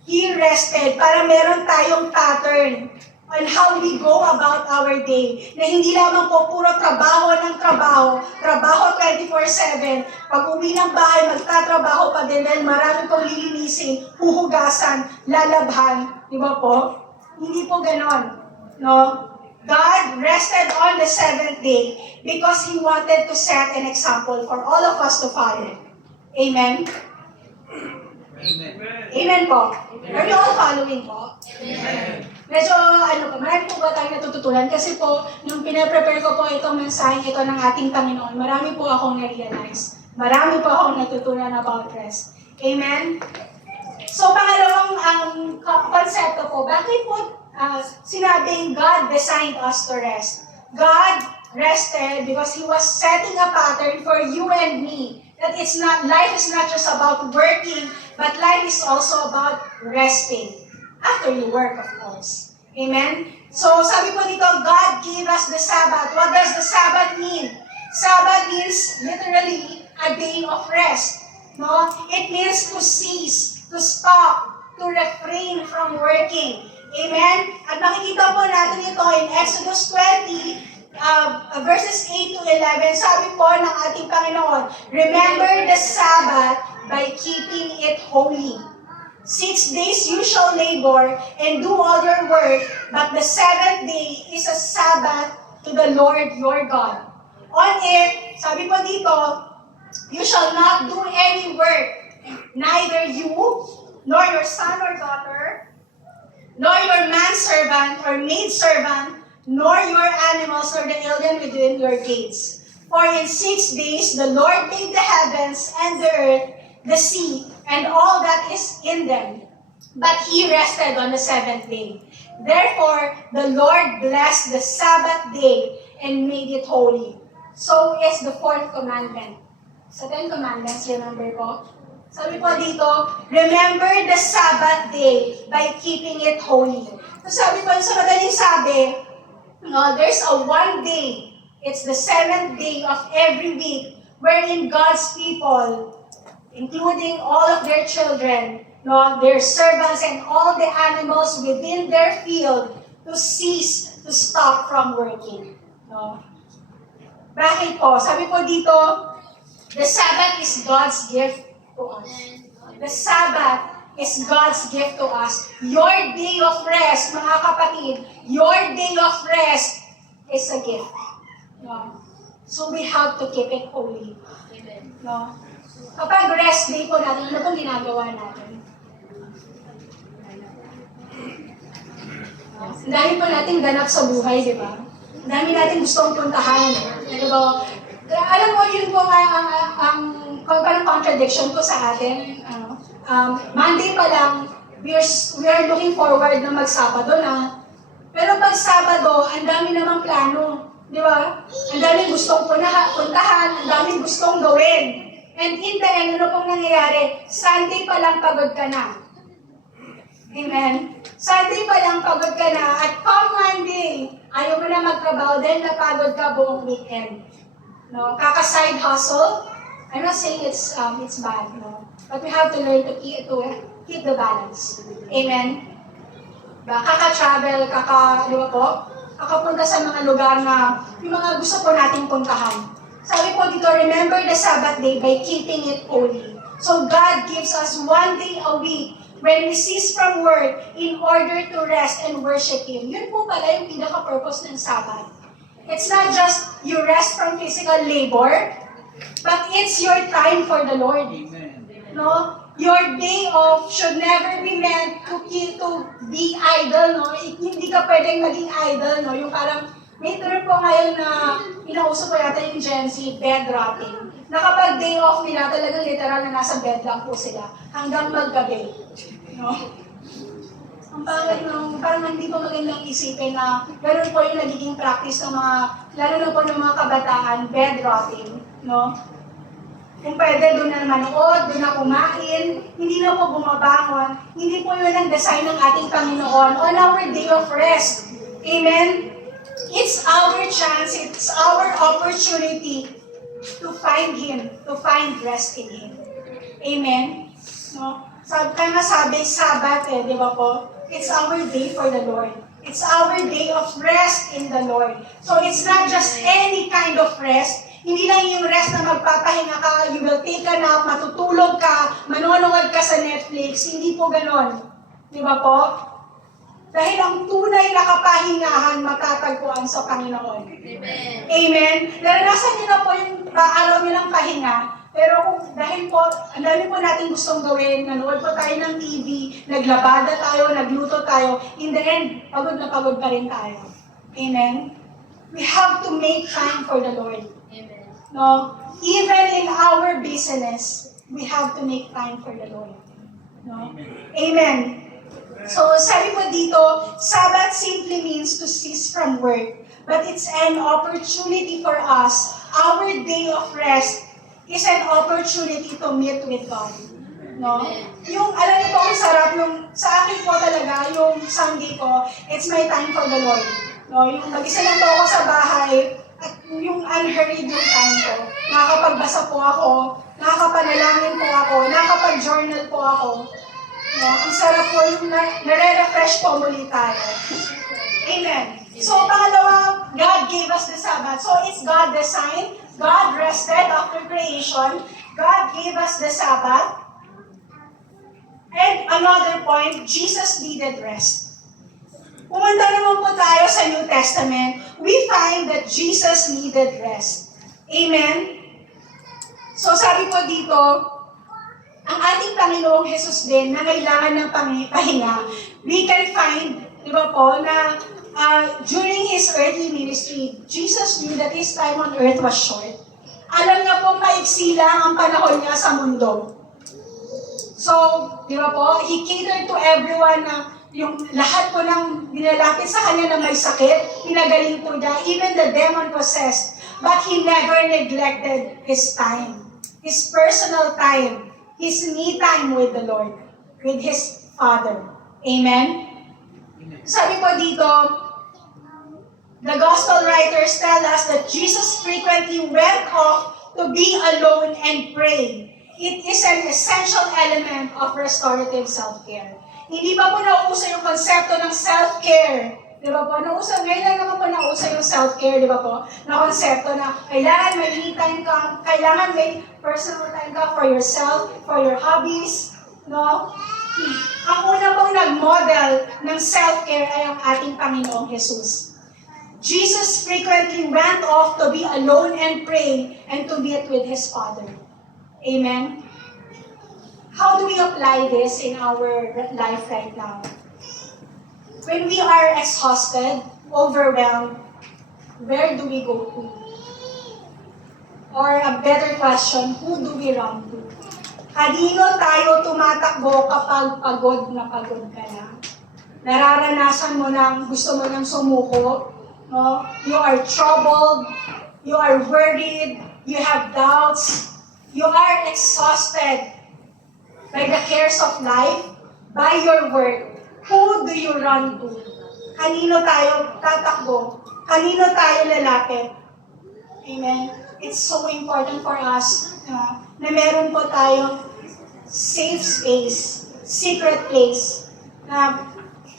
He rested para meron tayong pattern on how we go about our day. Na hindi lamang po puro trabaho ng trabaho 24/7. Pag uwi ng bahay, magtatrabaho pa din dahil marami pong lilinisin, huhugasan, lalabhan. Di ba po? Hindi po ganon. No? God rested on the seventh day because He wanted to set an example for all of us to follow. Amen? Amen po. Are you all following po? Medyo, marami po ba tayong natututunan? Kasi po, nung pinaprepare ko po itong mensahe ito ng ating Panginoon, marami po akong na-realize. Marami po akong natutunan about rest. Amen? So, pangalawang konsepto po, bakit po sinabing God designed us to rest? God rested because He was setting a pattern for you and me. That life is not just about working, but life is also about resting. After you work, of course. Amen? So, sabi po dito, God gave us the Sabbath. What does the Sabbath mean? Sabbath means literally a day of rest. No? It means to cease, to stop, to refrain from working. Amen? At makikita po natin ito in Exodus 20, verses 8 to 11, sabi po ng ating Panginoon, remember the Sabbath by keeping it holy. 6 days you shall labor and do all your work, but the seventh day is a Sabbath to the Lord your God. On it, sabi po dito, you shall not do any work, neither you, nor your son or daughter, nor your manservant or maidservant, nor your animals, nor the alien within your gates. For in 6 days the Lord made the heavens and the earth, the sea, and all that is in them. But He rested on the seventh day. Therefore, the Lord blessed the Sabbath day and made it holy. So is the fourth commandment. Sa 10 Commandments, remember po? Sabi po dito, remember the Sabbath day by keeping it holy. So sabi po, sa madaling sabi, there's a one day, it's the seventh day of every week, wherein God's people, including all of their children, their servants, and all the animals within their field, to cease, to stop from working. No? Bakit po? Sabi po dito, the Sabbath is God's gift to us. The Sabbath is God's gift to us. Your day of rest, mga kapatid, your day of rest is a gift. No? So we have to keep it holy. No? Kapag rest day po natin, ano pong ginagawa natin? Ang dami po natin ganap sa buhay, di ba? Ang dami natin gustong puntahan. Di ba? Alam mo, yun po ang parang contradiction ko sa atin. Monday pa lang, we are looking forward na mag-Sabado na. Pero pag Sabado, ang dami namang plano. Di ba? Ang daming gustong puntahan, ang daming gustong gawin. And in the end, ano pong nangyayari? Sunday pa lang pagod ka na. Amen? Sunday pa lang pagod ka na. At come Monday, ayaw mo na magtrabaho dahil napagod ka buong weekend. No? Kaka-side hustle. I'm not saying it's bad, no? But we have to learn to keep the balance. Amen? Kaka-travel, di ba po? Kakapunta sa mga lugar na yung mga gusto po nating puntahan. Sabi po dito, remember the Sabbath day by keeping it holy. So God gives us one day a week when we cease from work in order to rest and worship Him. Yun po pala yung pinaka-purpose ng Sabbath. It's not just you rest from physical labor, but it's your time for the Lord. Amen. No? Your day off should never be meant to be idle, no? Hindi ka pwedeng maging idle, no? Yung parang, may term po ngayon na inauso po yata yung Gen Z, bed rotting. Na kapag day off nila, talagang literal na nasa bed lang po sila hanggang maggabi. No? Ang pangit nung, parang hindi po magandang isipin na ganoon po yung nagiging practice ng mga, lalo na po ng mga kabataan, bed rotting. No? Kung pwede, doon na manood, doon na kumain, hindi na po bumabangon. Hindi po yun ang design ng ating Panginoon on our day of rest. Amen? It's our chance, it's our opportunity to find Him, to find rest in Him. Amen? No? Kaya nga sabi, Sabbath di ba po? It's our day for the Lord. It's our day of rest in the Lord. So it's not just any kind of rest. Hindi lang yung rest na magpapahinga ka, you will take a nap, matutulog ka, manonood ka sa Netflix. Hindi po ganon. Di ba po? Dahil ang tunay na kapahingahan matatagpuan sa Panginoon. Amen. Amen? Naranasan niyo na po yung araw niyo ng pahinga, pero kung dahil po, ang dami po natin gustong gawin, nanood po tayo ng TV, naglabada tayo, nagluto tayo, in the end, pagod na pagod pa rin tayo. Amen? We have to make time for the Lord. Amen. No? Even in our business, we have to make time for the Lord. No? Amen. So, sabi po dito, Sabbath simply means to cease from work, but it's an opportunity for us. Our day of rest is an opportunity to meet with God. No? Yung, alam niyo po, ang sarap, yung, sa akin po talaga, yung Sunday ko, it's my time for the Lord. No? Yung mag-isa lang po ako sa bahay, at yung unhurried yung time ko. Nakakapagbasa po ako, nakakapanalangin po ako, nakakapag-journal po ako. No? Ang sarap po yung nare-refresh po muli tayo. Amen. So, pangalawa, God gave us the Sabbath. So, it's God design. God rested after creation. God gave us the Sabbath. And another point, Jesus needed rest. Pumunta naman po tayo sa New Testament, we find that Jesus needed rest. Amen? So, sabi po dito, ang ating Panginoong Jesus din na kailangan ng pahinga, we can find, di ba po, na during His earthly ministry, Jesus knew that His time on earth was short. Alam niya po, maiksi lang ang panahon niya sa mundo. So, di ba po, He catered to everyone na yung lahat po ng nilalapit sa Kanya na may sakit, pinagaling po niya, even the demon-possessed. But He never neglected His time, His personal time, His me time with the Lord, with His Father. Amen? Sabi po dito, the Gospel writers tell us that Jesus frequently went off to be alone and pray. It is an essential element of restorative self-care. Hindi pa po nauuso yung konsepto ng self-care. Di ba po? Ngayon lang naman po nauuso yung self-care, di ba po? Na konsepto na kailangan may me time ka, kailangan may personal time ka for yourself, for your hobbies, no? Ang una pong nag-model ng self-care ay ang ating Panginoong Jesus. Jesus frequently went off to be alone and pray and to meet with His Father. Amen? How do we apply this in our life right now? When we are exhausted, overwhelmed, where do we go to? Or a better question, who do we run to? Kanino tayo tumatakbo kapag pagod na pagod ka na? Nararanasan mo nang gusto mo nang sumuko, no? You are troubled, you are worried, you have doubts, you are exhausted by the cares of life, by your work. Who do you run to? Kanino tayo tatakbo? Kanino tayo lalapit? Amen? It's so important for us na meron po tayong safe space, secret place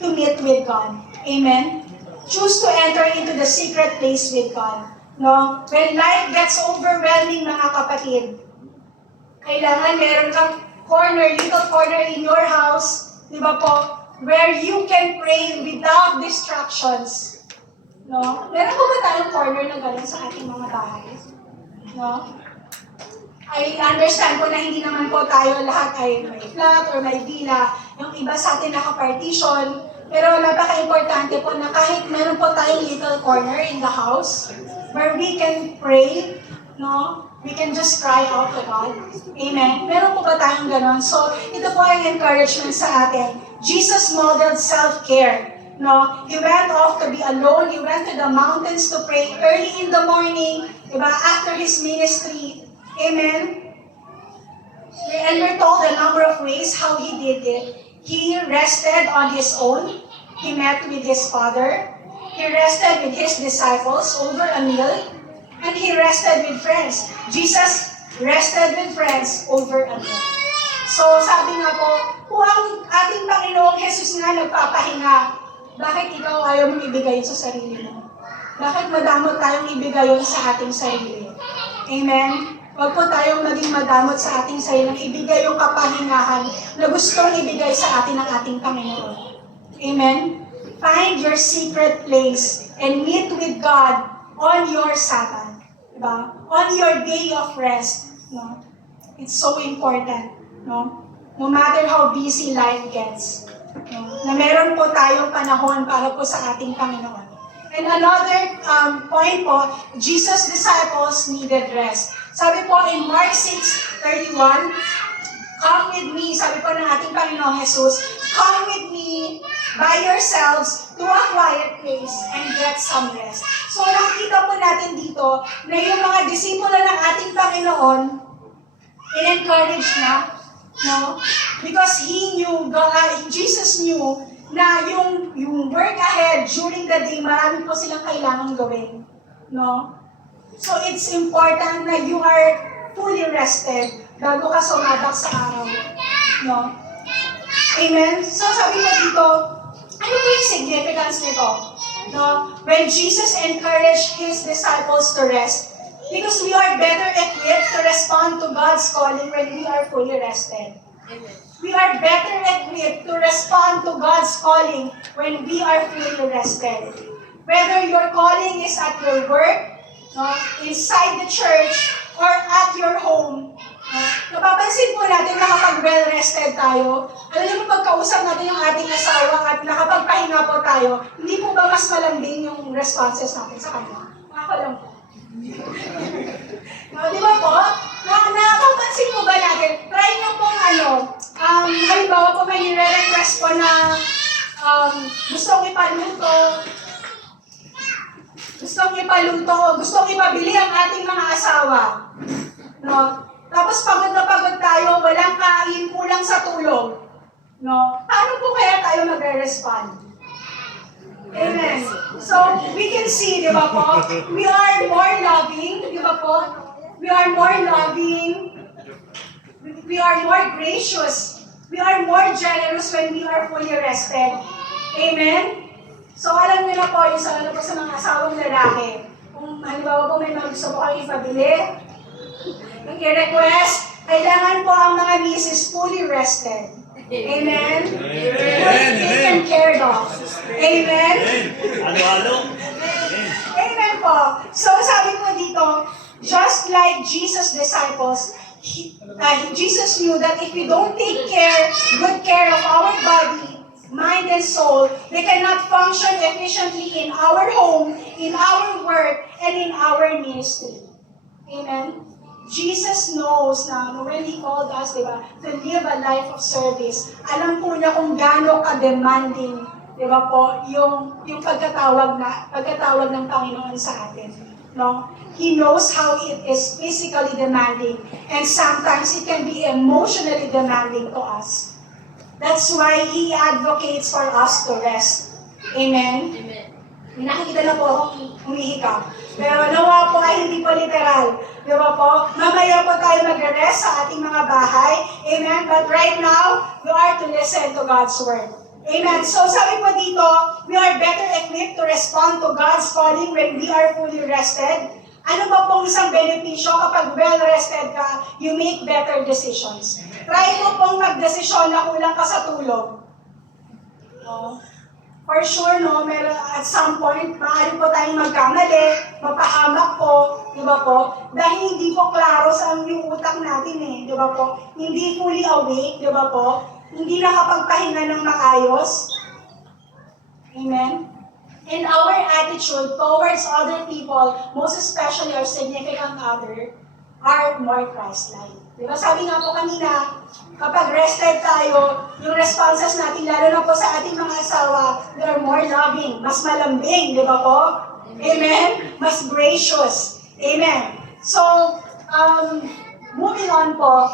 to meet with God. Amen? Choose to enter into the secret place with God. No? When life gets overwhelming, mga kapatid, kailangan meron kang little corner in your house, di ba po, where you can pray without distractions. No? Meron po ba tayong corner na gano'n sa ating mga bahay? No? I understand po na hindi naman po tayo lahat ay may flat or may villa. Yung iba sa atin naka-partition. Pero napaka-importante po na kahit meron po tayong little corner in the house where we can pray, no? We can just cry out to God. Amen? Meron po ba tayong ganon? So, ito po ang encouragement sa atin. Jesus modeled self-care. No? He went off to be alone. He went to the mountains to pray early in the morning, diba? After His ministry. Amen? And we're told a number of ways how He did it. He rested on His own. He met with His Father. He rested with His disciples over a meal. And He rested with friends. Jesus rested with friends over a meal. So sabi nga po, kung ang ating Panginoong Jesus nga nagpapahinga, bakit ikaw ayaw mong ibigay yun sa sarili mo? Bakit madamot tayong ibigay yun sa ating sarili? Amen? Huwag po tayong maging madamot sa ating sarili, ibigay yung kapahingahan na gustong ibigay sa atin ng ating Panginoon. Amen? find your secret place and meet with God on your Sabbath. Diba? On your day of rest. No? It's so important. No? No matter how busy life gets. No? Na meron po tayong panahon para po sa ating Panginoon. And another point po, Jesus' disciples needed rest. Sabi po in Mark 6:31, come with me, sabi po ng ating Panginoong Jesus, come with me by yourselves to a quiet place and get some rest. So nakikita po natin dito na yung mga disipulo ng ating Panginoon, in-encourage na, no? Because He knew, Jesus knew na yung work ahead during the day, marami po silang kailangang gawin. No? So it's important na you are fully rested bago ka sumabak sa araw. No? Amen? So sabi mo dito, ano po yung significance nito? No? When Jesus encouraged His disciples to rest, because we are better equipped to respond to God's calling when we are fully rested. Amen. We are better equipped to respond to God's calling when we are fully rested. Whether your calling is at your work, no, inside the church, or at your home, no, napapansin po natin na kapag well-rested tayo, alam niyo po pagkausap natin yung ating asawa at nakapagpahinga po tayo, hindi po ba mas malambing yung responses natin sa kanya? Ako lang po. No, di ba po? Nakapansin po ba natin? Try nyo pong halimbawa po may nire-request po na gustong ipaluto, gustong ipabili ang ating mga asawa. No? Tapos pagod na pagod tayo, walang kain, kulang sa tulog. No? Paano po kaya tayo magre-respond? Amen. So, we can see, di ba po? We are more loving, di ba po? We are more loving. We are more gracious. We are more generous when we are fully rested. Amen? So, alam niyo na po, yung sa mga asawang lalaki, kung halimbawa po may mga gusto po kayo ipabili, yung i-request, kailangan po ang mga misis fully rested. Amen? Fully taken care of. Amen? Halo-halo. Amen po. So sabi po dito, just like Jesus' disciples, Jesus knew that if we don't take good care of our body, mind and soul, they cannot function efficiently in our home, in our work, and in our ministry. Amen? Jesus knows na when He called us, diba, to live a life of service, alam po niya kung gaano ka-demanding, diba po, yung pagkatawag ng Panginoon sa atin. No? He knows how it is physically demanding, and sometimes it can be emotionally demanding to us. That's why He advocates for us to rest. Amen? Amen. May nakikita na po akong humihikap. Pero nawa po ay hindi po literal. Di ba po? Mamaya po tayo mag-rest sa ating mga bahay. Amen? But right now, we are to listen to God's Word. Amen? So sabi po dito, we are better equipped to respond to God's calling when we are fully rested. Ano ba pong isang benepisyo kapag well-rested ka, you make better decisions. Try mo pong mag-desisyon na kulang ka sa tulog. No? For sure, no, meron, at some point, maaari po tayong magkamali, mapahamak po, di ba po? Dahil hindi po klaro sa yung utak natin di ba po? Hindi fully awake, di ba po? Hindi nakapagpahinga ng maayos. Amen? And our attitude towards other people, most especially our significant other, are more Christ-like. Di ba? Sabi nga po kanina, kapag rested tayo, yung responses natin, lalo na po sa ating mga asawa, they are more loving, mas malambing, di ba po? Amen? Mas gracious. Amen. So, moving on po,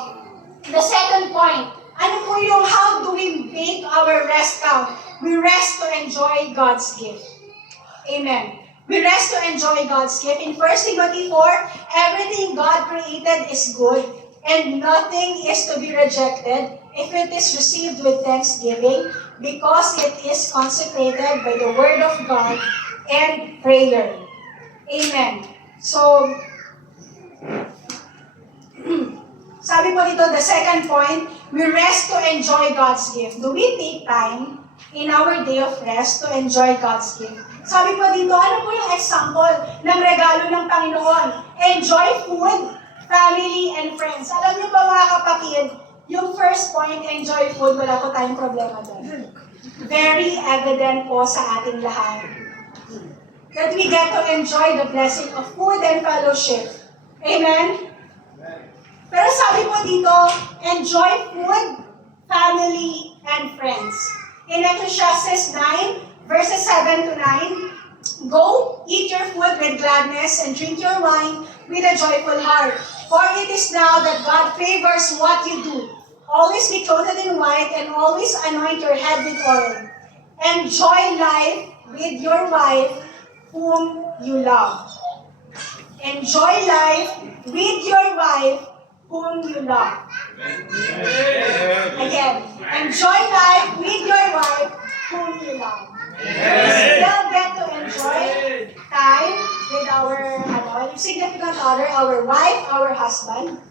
the second point, ano po yung how do we make our rest count? We rest to enjoy God's gift. Amen. We rest to enjoy God's gift. In 1 Timothy 4, everything God created is good, and nothing is to be rejected if it is received with thanksgiving, because it is consecrated by the word of God and prayer. Amen. So, sabi po dito, the second point, we rest to enjoy God's gift. Do we take time in our day of rest to enjoy God's gift. Sabi po dito, ano po yung example ng regalo ng Panginoon? Enjoy food, family, and friends. Alam niyo ba mga kapatid, yung first point, enjoy food, wala po tayong problema doon. Very evident po sa ating lahat that we get to enjoy the blessing of food and fellowship. Amen? Pero sabi po dito, enjoy food, family, and friends. In Ecclesiastes 9, verses 7 to 9, go, eat your food with gladness and drink your wine with a joyful heart. For it is now that God favors what you do. Always be clothed in white and always anoint your head with oil. Enjoy life with your wife whom you love. Enjoy life with your wife whom you love. Again, enjoy life with your wife whom you love. We still get to enjoy time with our significant other, our wife, our husband.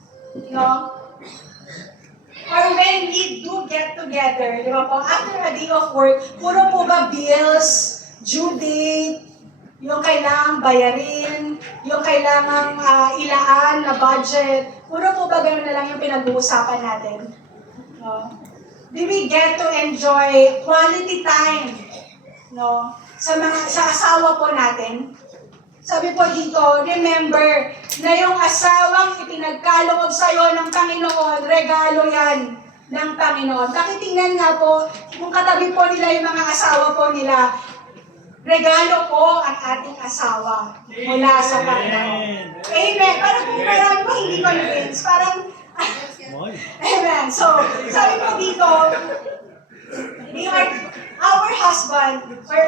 Or when we do get together, di ba po, after a day of work, puro po ba bills, due date, yung kailangang bayarin, yung kailangang ilaan na budget, puro po ba gano'n na lang yung pinag-uusapan natin? No? Do we get to enjoy quality time sa asawa po natin? Sabi po dito, remember na yung asawang ipinagkaloob sa iyo ng Panginoon, regalo yan ng Panginoon. Pakitingnan nga po, kung katabi po nila yung mga asawa po nila, regalo po ang ating asawa mula sa Panginoon. Amen. Parang kung marami po hindi convinced, parang, amen. So, sabi po dito, we are, our husband, or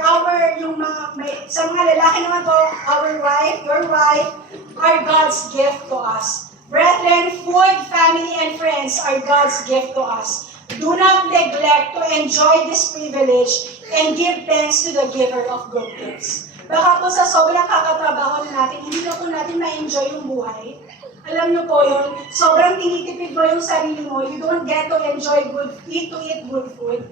sa mga lalaki naman po, our wife, your wife, are God's gift to us. Brethren, food, family, and friends are God's gift to us. Do not neglect to enjoy this privilege and give thanks to the giver of good gifts. Baka po sa sobrang kakatrabaho na natin, hindi na po natin ma-enjoy yung buhay. Alam niyo po yun, sobrang tinitipid mo yung sarili mo, you don't get to enjoy eat good food.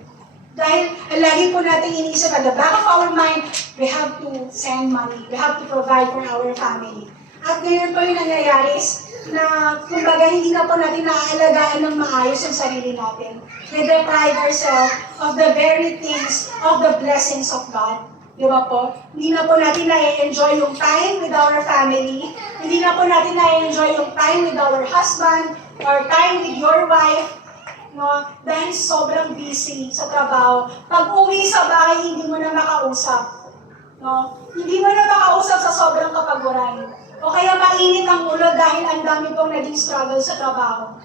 Dahil lagi po natin iniisip at the back of our mind, we have to send money, we have to provide for our family. At ngayon po yung nangyayari is na kumbaga hindi na po natin naaalagaan ng maayos yung sarili natin. We deprive ourselves of the very things, of the blessings of God. Di ba po? Hindi na po natin na-enjoy yung time with our family. Hindi na po natin na-enjoy yung time with our husband or time with your wife. Dahil sobrang busy sa trabaho. Pag uwi sa bahay, hindi mo na makausap. Hindi mo na makausap sa sobrang kapaguran. O kaya mainit ang ulo dahil ang dami pong naging struggle sa trabaho.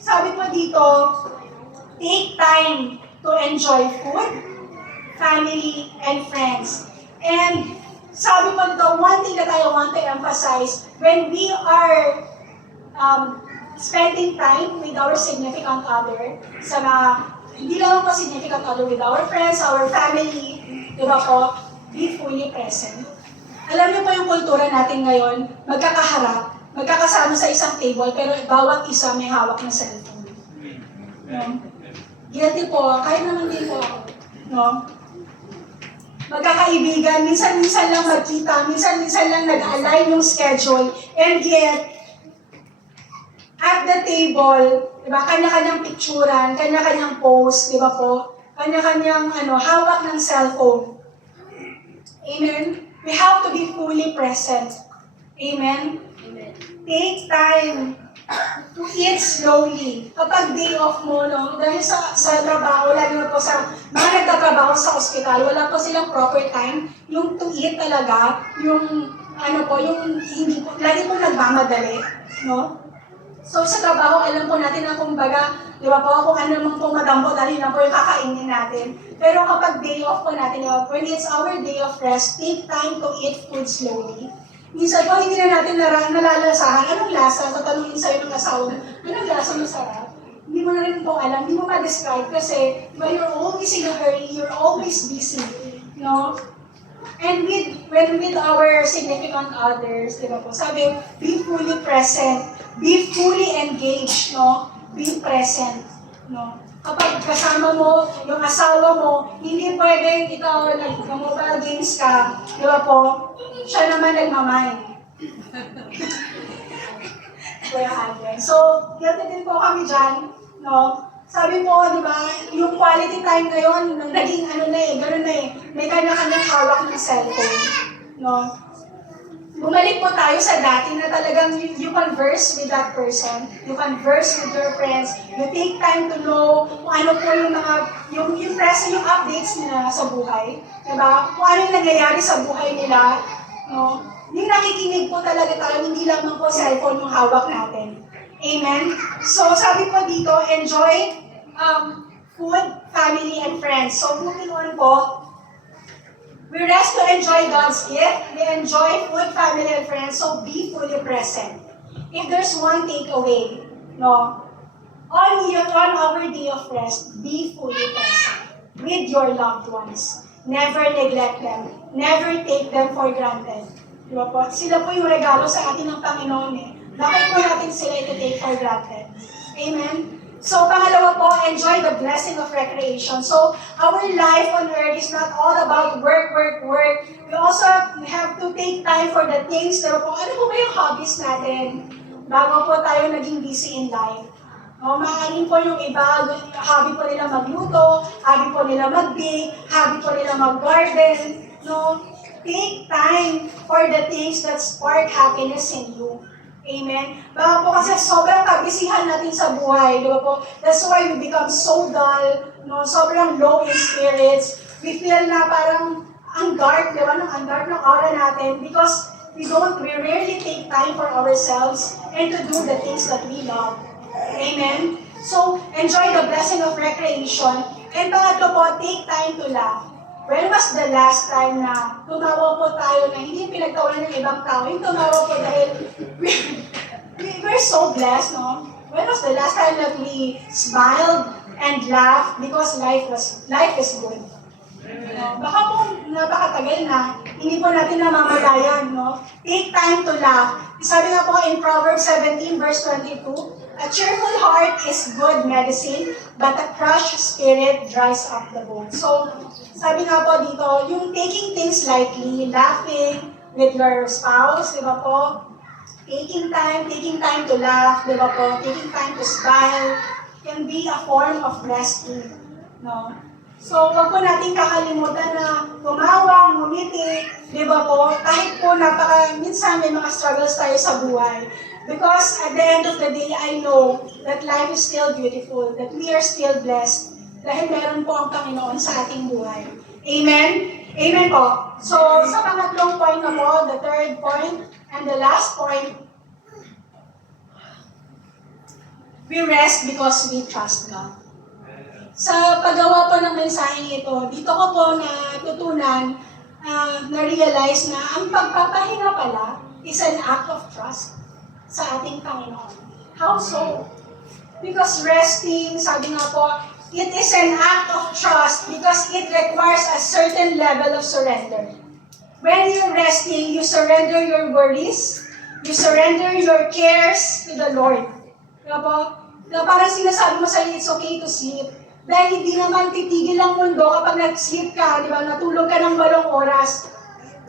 Sabi po dito, take time to enjoy food, family, and friends. And sabi po dito, one thing that I want to emphasize, when we are spending time with our significant other, hindi lang po significant other, with our friends, our family, di ba po, be fully present. Alam niyo po yung kultura natin ngayon, magkakaharap, magkakasama sa isang table, pero bawat isa may hawak na cellphone. Guilty po, kahit naman din po ako. Magkakaibigan, minsan-minsan lang magkita, minsan-minsan lang nag-align yung schedule, and yet, at the table, diba, kanya-kanyang picturan, kanya-kanyang post, diba po, kanya-kanyang hawak ng cellphone. Amen? We have to be fully present. Amen? Amen. Take time to eat slowly. Kapag day off mo, dahil sa trabaho, lalo na po sa mga nagtatrabaho sa ospital, wala po silang proper time, yung to eat talaga, yung hindi po, lagi po nagmamadali, So sa trabaho, alam po natin na kumbaga, di ba po, kung ano naman po madampo, dahil na po yung kakainin natin. Pero kapag day off po natin, when it's our day of rest, take time to eat food slowly. Minsan po, hindi na natin nalalasahan. Anong lasa? Tatanungin sa'yo ng asawa mo, anong lasa masarap? Hindi mo na rin po alam, hindi mo ma-describe kasi you're always in a hurry, you're always busy. And when with our significant others, di ba po, sabi, be fully present. Be fully engaged, be present, kapag kasama mo yung asawa mo, hindi pwedeng ikaw nag-mobile games ka, di ba po? Siya naman nagmamay. Kuya Alden. So, guilty din po kami dyan, no? Sabi po, di ba, yung quality time ngayon, naging gano'n na eh. May kanya-kanyang hawak ng cellphone, no? Bumalik po tayo sa dati na talagang you converse with that person, you converse with your friends, you take time to know kung ano po yung mga, yung present, yung updates nila sa buhay, diba? Kung ano yung nangyayari sa buhay nila, no? Yung nakikinig po talaga tayo, hindi lamang po cellphone yung hawak natin. Amen? So, sabi po dito, enjoy food, family, and friends. So, moving on po, we rest to enjoy God's gift. We enjoy food, family, and friends. So be fully present. If there's one takeaway, no, on our day of rest, be fully present with your loved ones. Never neglect them. Never take them for granted. Diba po? Sila po yung regalo sa atin ng Panginoon eh. Bakit po natin sila iti-take for granted? Amen? So, pangalawa po, enjoy the blessing of recreation. So, our life on earth is not all about work, work, work. We also have to take time for the things na po, ano po ba yung hobbies natin? Bago po tayo naging busy in life. No, maaaring po yung iba, hobby po nila magluto, hobby po nila mag-bake, hobby po nila mag-garden. No? Take time for the things that spark happiness in you. Amen? Baka po kasi sobrang kabisihan natin sa buhay, di ba po? That's why we become so dull, no? Sobrang low in spirits. We feel na parang ang dark, di ba? Ang dark ng aura natin because we rarely take time for ourselves and to do the things that we love. Amen? So, enjoy the blessing of recreation. And pangatlo po, take time to laugh. When was the last time na tumawa po tayo na hindi pinagtawanan ng ibang tao? Yung tumawa po dahil we're so blessed, no? When was the last time that we smiled and laughed because life is good? No? Baka po napakatagal na, hindi po natin namamalayan, no? Take time to laugh. Sabi nga po in Proverbs 17 verse 22, a cheerful heart is good medicine, but a crushed spirit dries up the bone. So, sabi nga po dito, yung taking things lightly, laughing with your spouse, di ba po? Taking time to laugh, di ba po? Taking time to smile can be a form of resting, no? So, wag po natin kakalimutan na tumawa, ngumiti, di ba po? Kahit po minsan may mga struggles tayo sa buhay. Because at the end of the day, I know that life is still beautiful, that we are still blessed, dahil meron po ang Panginoon sa ating buhay. Amen? Amen po. So, sa pangatlong point na po, the third point, and the last point, we rest because we trust God. Sa paggawa po ng mensaheng ito, dito ko po natutunan, na-realize na ang pagpapahinga pala is an act of trust sa ating Panginoon. How so? Because resting, sabi nga po, it is an act of trust because it requires a certain level of surrender. When you're resting, you surrender your worries, you surrender your cares to the Lord. Diba po? Na parang sinasabi mo sa'yo, it's okay to sleep. Dahil hindi naman titigil ang mundo kapag nag-sleep ka, di ba? Natulog ka ng 8 oras.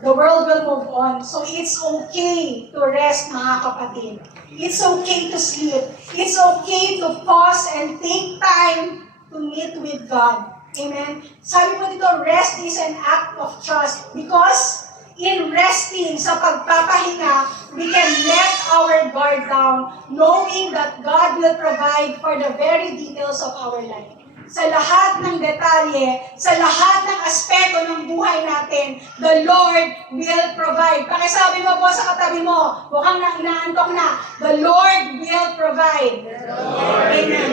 The world will move on. So it's okay to rest, mga kapatid. It's okay to sleep. It's okay to pause and take time to meet with God. Amen? Sabi po dito, rest is an act of trust because in resting, sa pagpapahinga, we can let our guard down knowing that God will provide for the very details of our life. Sa lahat ng detalye, sa lahat ng aspeto ng buhay natin, the Lord will provide. Pakisabi mo po sa katabi mo, mukhang inaantok na, the Lord will provide. Amen.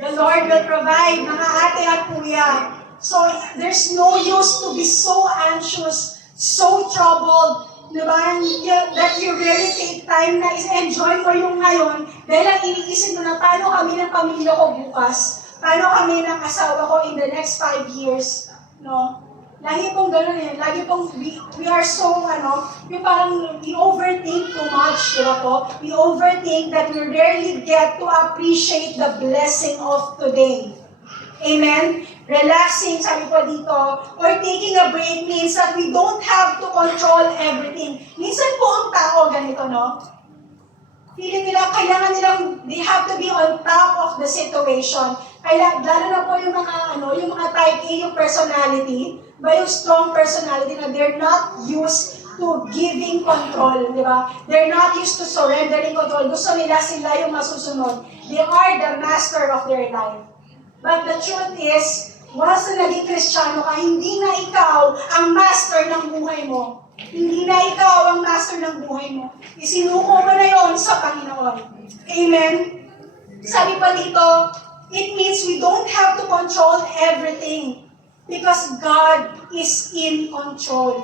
The Lord will provide, mga ate at kuya. So, there's no use to be so anxious, so troubled, diba? That you really take time na enjoy for yung ngayon dahil ang iniisip mo na paano kami ng pamilya ko bukas, paano kami ng asawa ko in the next 5 years, no? Lagi pong gano'n eh. Lagi pong we are so, yung parang we overthink too much, di ba po? We overthink that we rarely get to appreciate the blessing of today. Amen? Relaxing, sabi po dito, or taking a break means that we don't have to control everything. Minsan po ang tao ganito, no? Feeling nila, kailangan nilang, they have to be on top of the situation. Kaya, lalo na po yung mga type A, yung personality, ba yung strong personality na they're not used to giving control, di ba? They're not used to surrendering control. Gusto nila sila yung masusunod. They are the master of their life. But the truth is, once na naging Kristiyano ka, hindi na ikaw ang master ng buhay mo. Hindi na ikaw ang master ng buhay mo. Isinuko mo na yon sa Panginoon. Amen? Sabi pa dito, it means we don't have to control everything because God is in control.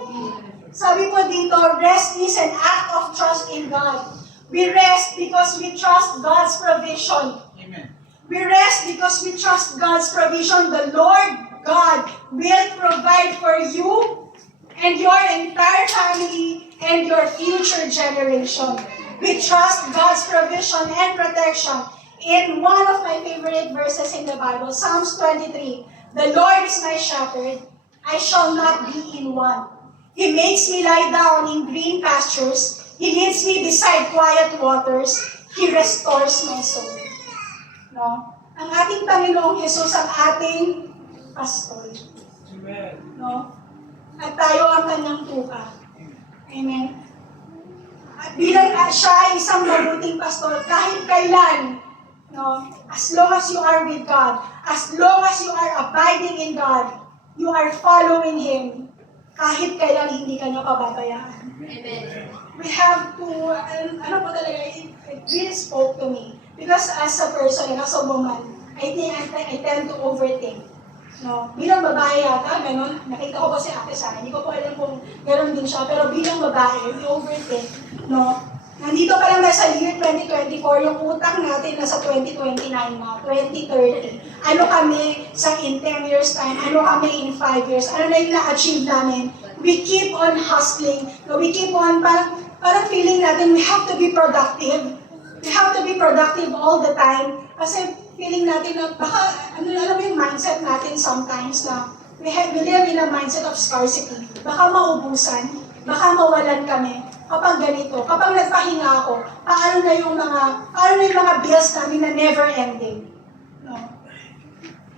Sabi po dito, rest is an act of trust in God. We rest because we trust God's provision. Amen. We rest because we trust God's provision. The Lord God will provide for you and your entire family and your future generation. We trust God's provision and protection. In one of my favorite verses in the Bible, Psalms 23, the Lord is my shepherd, I shall not be in want. He makes me lie down in green pastures. He leads me beside quiet waters. He restores my soul. No? Ang ating Panginoong Jesus ang ating pastor. Amen. No? At tayo ang kanyang tuka. Amen? At bilang siya ay isang mabuting pastor, kahit kailan, no? As long as you are with God, as long as you are abiding in God, you are following Him, kahit kailan hindi ka niya pababayaan. Amen. We have to, ano po talaga, it really spoke to me. Because as a person, as a woman, I tend to overthink. No, bilang babae yata, ganun, nakita ko po si Ate Sana, hindi ko po alam kung ganun din siya, pero bilang babae, we overthink, no? Nandito pa lang na sa year 2024, yung utang natin nasa 2029 na, 2030. Ano kami in 10 years time, ano kami in 5 years, ano na yung na-achieve namin. We keep on hustling, no? We keep on, parang feeling natin, we have to be productive. We have to be productive all the time, kasi feeling natin na baka, alam mo yung mindset natin sometimes na we live in a mindset of scarcity. Baka maubusan, baka mawalan kami kapag ganito, kapag nagpahinga ako, paano na yung mga bills namin na never ending. No?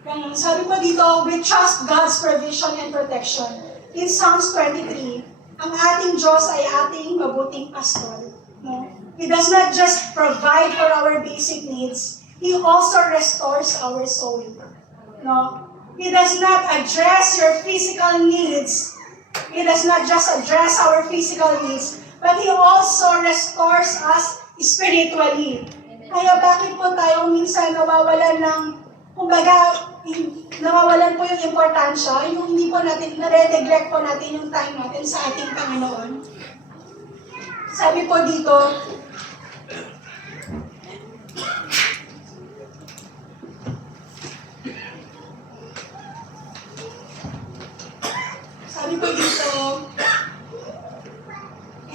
Ganun. Sabi ko dito, we trust God's provision and protection. In Psalms 23, ang ating Diyos ay ating mabuting pastor. No? He does not just provide for our basic needs, He also restores our soul. No? He does not address your physical needs. He does not just address our physical needs, but He also restores us spiritually. Kaya bakit po tayo minsan nawawalan ng, nawawalan po yung importansya, yung hindi po natin, nare-neglect po natin yung time natin sa ating Panginoon. Sabi po dito,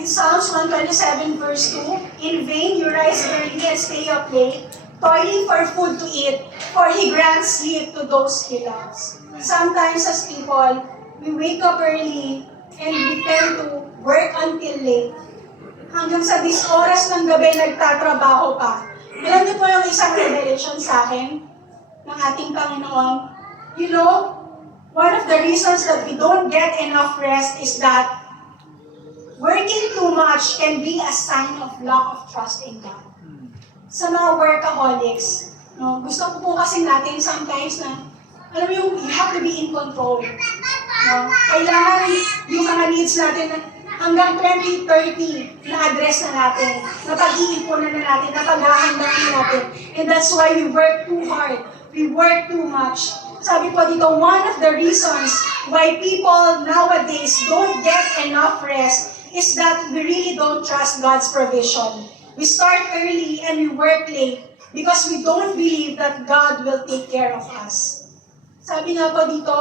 in Psalms 127 verse 2, in vain you rise early and stay up late, toiling for food to eat, for He grants sleep to those He loves. Sometimes as people, we wake up early and we tend to work until late. Hanggang sa oras ng gabi nagtatrabaho pa. Alam niyo po yung isang revelation sa akin ng ating Panginoon. You know, one of the reasons that we don't get enough rest is that working too much can be a sign of lack of trust in God. Sa mga workaholics, no, gusto ko po kasi natin sometimes na, alam mo yung, you have to be in control. No? Kailangan yung mga needs natin na hanggang 2030 na-address na natin, napag-iipunan na natin, napaghahandaan na natin. And that's why we work too hard. We work too much. Sabi po dito, one of the reasons why people nowadays don't get enough rest is that we really don't trust God's provision. We start early and we work late because we don't believe that God will take care of us. Sabi nga po dito,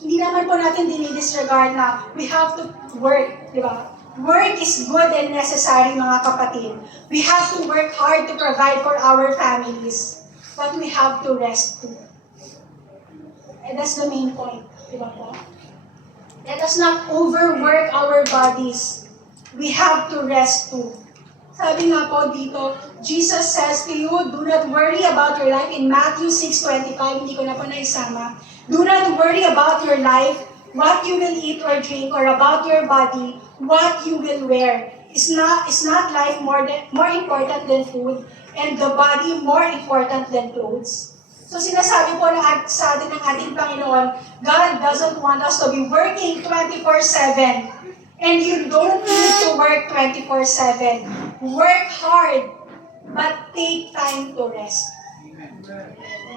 hindi naman po natin dinidisregard na we have to work, di ba? Work is good and necessary, mga kapatid. We have to work hard to provide for our families. But we have to rest too. And that's the main point, di ba po? Let us not overwork our bodies. We have to rest too. Sabi nga po dito, Jesus says to you, do not worry about your life. In Matthew 6:25, hindi ko na po naisama. Do not worry about your life, what you will eat or drink, or about your body, what you will wear. Is not life more important than food, and the body more important than clothes? So sinasabi po sa atin ng ating Panginoon, God doesn't want us to be working 24/7. And you don't need to work 24/7. Work hard, but take time to rest.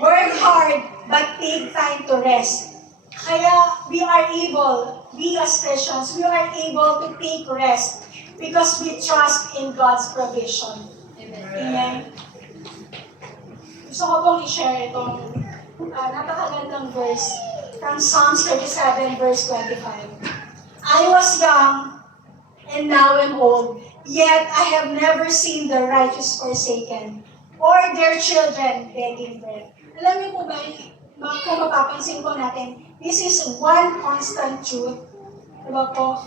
Work hard, but take time to rest. Kaya we as Christians, we are able to take rest because we trust in God's provision. Amen. Gusto ko pong i-share itong napakagandang verse from Psalms 37, verse 25. I was young, and now am old, yet I have never seen the righteous forsaken, or their children begging bread. Alam niyo po ba, kung mapapansin po natin, this is one constant truth. Diba po?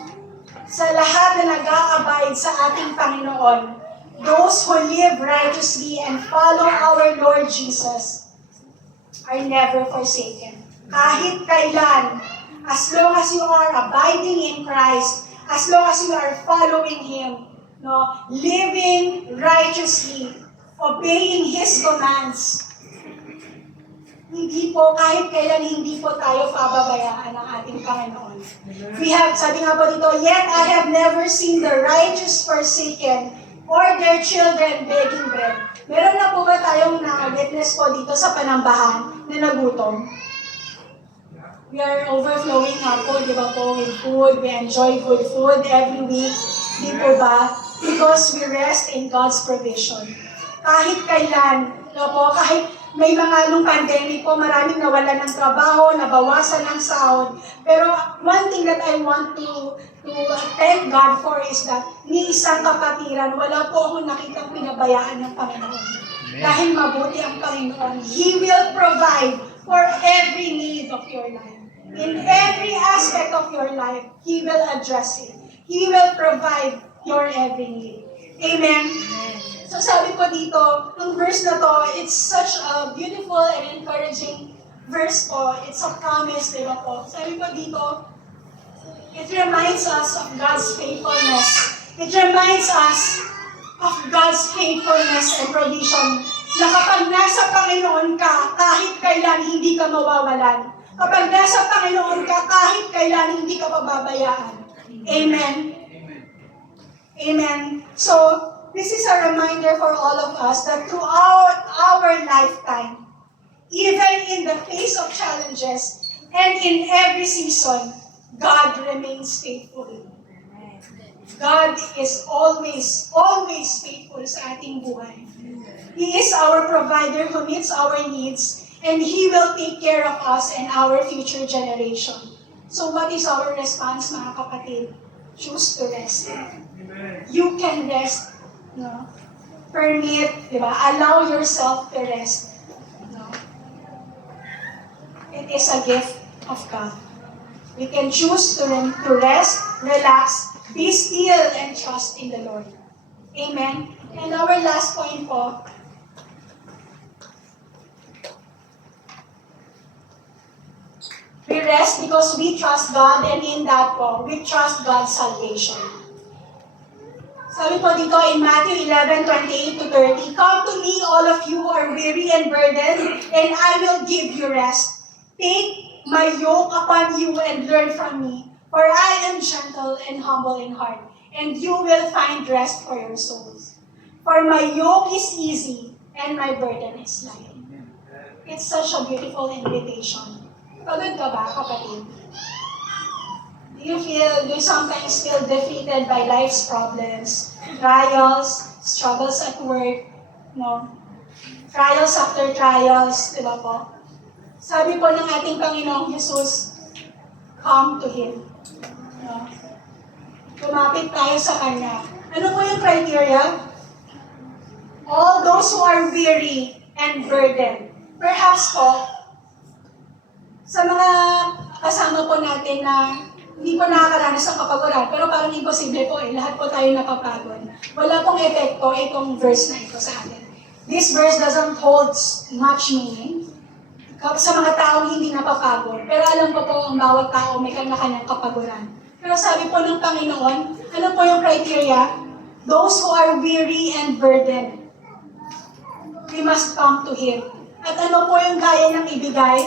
Sa lahat na nag-aabide sa ating Panginoon, those who live righteously and follow our Lord Jesus are never forsaken. Kahit kailan, as long as you are abiding in Christ, as long as you are following Him, living righteously, obeying His commands, kahit kailan hindi po tayo pababayaan ng ating Panginoon. Sabi nga po dito, yet I have never seen the righteous forsaken, or their children begging bread. Meron na po ba tayong na-witness po dito sa Panambahan na nagutom? We are overflowing nga po, di ba po, with food. We enjoy good food every week. Di po ba? Because we rest in God's provision. Kahit kailan, kahit may mga nung pandemic po, maraming nawalan ng trabaho, nabawasan ng sahod. Pero one thing that I want to thank God for is that ni isang kapatiran, wala po akong nakitang pinabayaan ng Panginoon. Dahil mabuti ang Panginoon. He will provide for every need of your life. In every aspect of your life, He will address it. He will provide your every need. Amen? So sabi po dito, ng verse na to, it's such a beautiful and encouraging verse po. It's a promise, di ba po? Sabi po dito, it reminds us of God's faithfulness. It reminds us of God's faithfulness and provision. Na kapag nasa Panginoon ka, kahit kailan hindi ka mawawalan. Kapag nasa Panginoon ka, kahit kailan hindi ka pababayaan. Amen? Amen. So, this is a reminder for all of us that throughout our lifetime, even in the face of challenges and in every season, God remains faithful. God is always faithful sa ating buhay. He is our provider who meets our needs, and He will take care of us and our future generation. So what is our response, mga kapatid? Choose to rest. You can rest. No? Permit, di ba? Allow yourself to rest. No? It is a gift of God. We can choose to rest, relax, be still, and trust in the Lord. Amen? And our last point po, we rest because we trust God, and in that po, we trust God's salvation. Sabi po dito in Matthew 11:28-30, come to me, all of you who are weary and burdened, and I will give you rest. Take my yoke upon you and learn from me, for I am gentle and humble in heart, and you will find rest for your souls. For my yoke is easy, and my burden is light. It's such a beautiful invitation. Pagod ka ba, kapatid? Do you sometimes feel defeated by life's problems, trials, struggles at work, no? Trials after trials, di ba po? Sabi po ng ating Panginoong Jesus, come to Him. No? Lumapit tayo sa Kanya. Ano po yung criteria? All those who are weary and burdened. Perhaps po, sa mga kasama po natin na hindi po nakakaranas ng kapaguran, pero parang imposible po lahat po tayo napapagod. Wala pong epekto itong verse na ito sa atin. This verse doesn't hold much meaning sa mga taong hindi napapagod. Pero alam ko po, ang bawat tao may kanya-kanyang kapaguran. Pero sabi po ng Panginoon, ano po yung criteria? Those who are weary and burdened, we must come to Him. At ano po yung kaya niyang ibigay?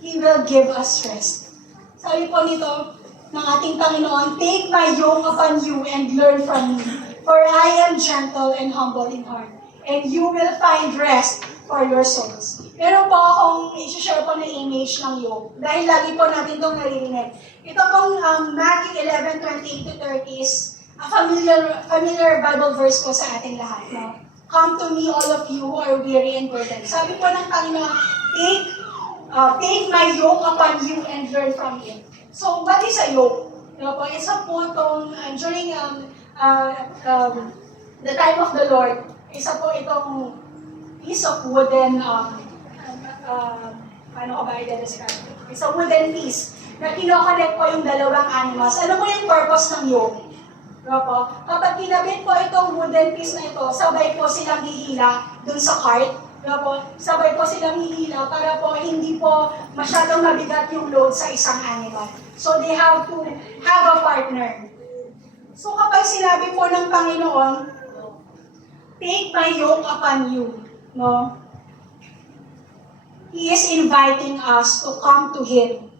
He will give us rest. Sabi po nito ng ating Panginoon, take my yoke upon you and learn from me, for I am gentle and humble in heart, and you will find rest for your souls. Meron po akong i-share po na image ng yoke, dahil lagi po natin itong naririnig. Ito pong Matthew 11:28-30 is a familiar Bible verse po sa ating lahat. No? Come to me, all of you who are weary and burdened. Sabi po ng Panginoon, take my yoke upon you and learn from Him. So, what is a yoke? Isa po itong, during the time of the Lord, isa po itong piece of wooden, paano ko ba i-describe? It's a wooden piece na kinoconnect po yung dalawang animals. Ano po yung purpose ng yoke? Kapag kinabit po itong wooden piece na ito, sabay po silang hihila dun sa cart. Sabay po silang hihila para po hindi po masyadong mabigat yung load sa isang animal. So they have to have a partner. So kapag sinabi po ng Panginoon, take my yoke upon you, no? He is inviting us to come to Him.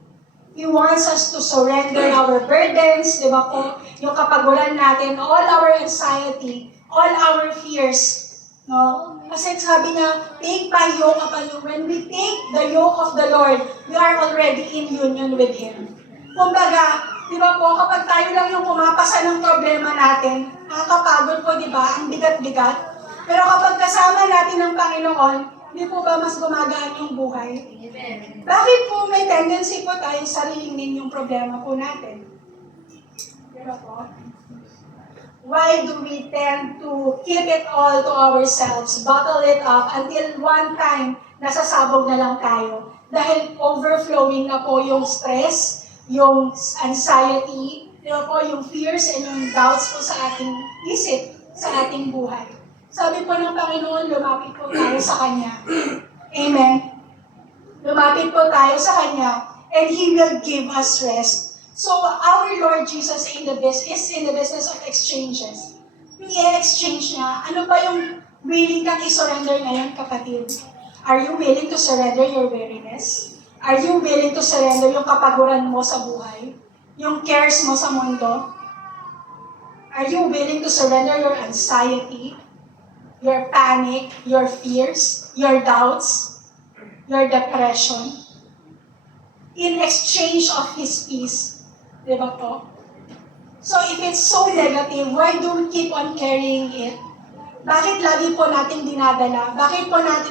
He wants us to surrender our burdens, di ba po? Yung kapaguran natin, all our anxiety, all our fears. No? Kasi sabi niya, take my yoke upon you. When we take the yoke of the Lord, we are already in union with Him. Kumbaga, di ba po, kapag tayo lang yung pumapasa ng problema natin, nakakapagod po, di ba? Ang bigat-bigat. Pero kapag kasama natin ng Panginoon, di po ba mas gumagaan yung buhay? Amen. Bakit po may tendency po tayo sarilinin yung problema po natin? Diba po? Why do we tend to keep it all to ourselves, bottle it up, until one time, nasasabog na lang tayo? Dahil overflowing na po yung stress, yung anxiety, diba po, yung fears and yung doubts po sa ating isip, sa ating buhay. Sabi po ng Panginoon, lumapit po tayo sa Kanya. Amen. Lumapit po tayo sa Kanya, and He will give us rest. So, our Lord Jesus is in the business of exchanges. Yung i-exchange niya, ano ba yung willing kang i-surrender ngayon, kapatid? Are you willing to surrender your weariness? Are you willing to surrender yung kapaguran mo sa buhay? Yung cares mo sa mundo? Are you willing to surrender your anxiety? Your panic, your fears, your doubts, your depression, in exchange of His peace. Di ba po? So if it's so negative, why do we keep on carrying it? Bakit lagi po natin dinadala?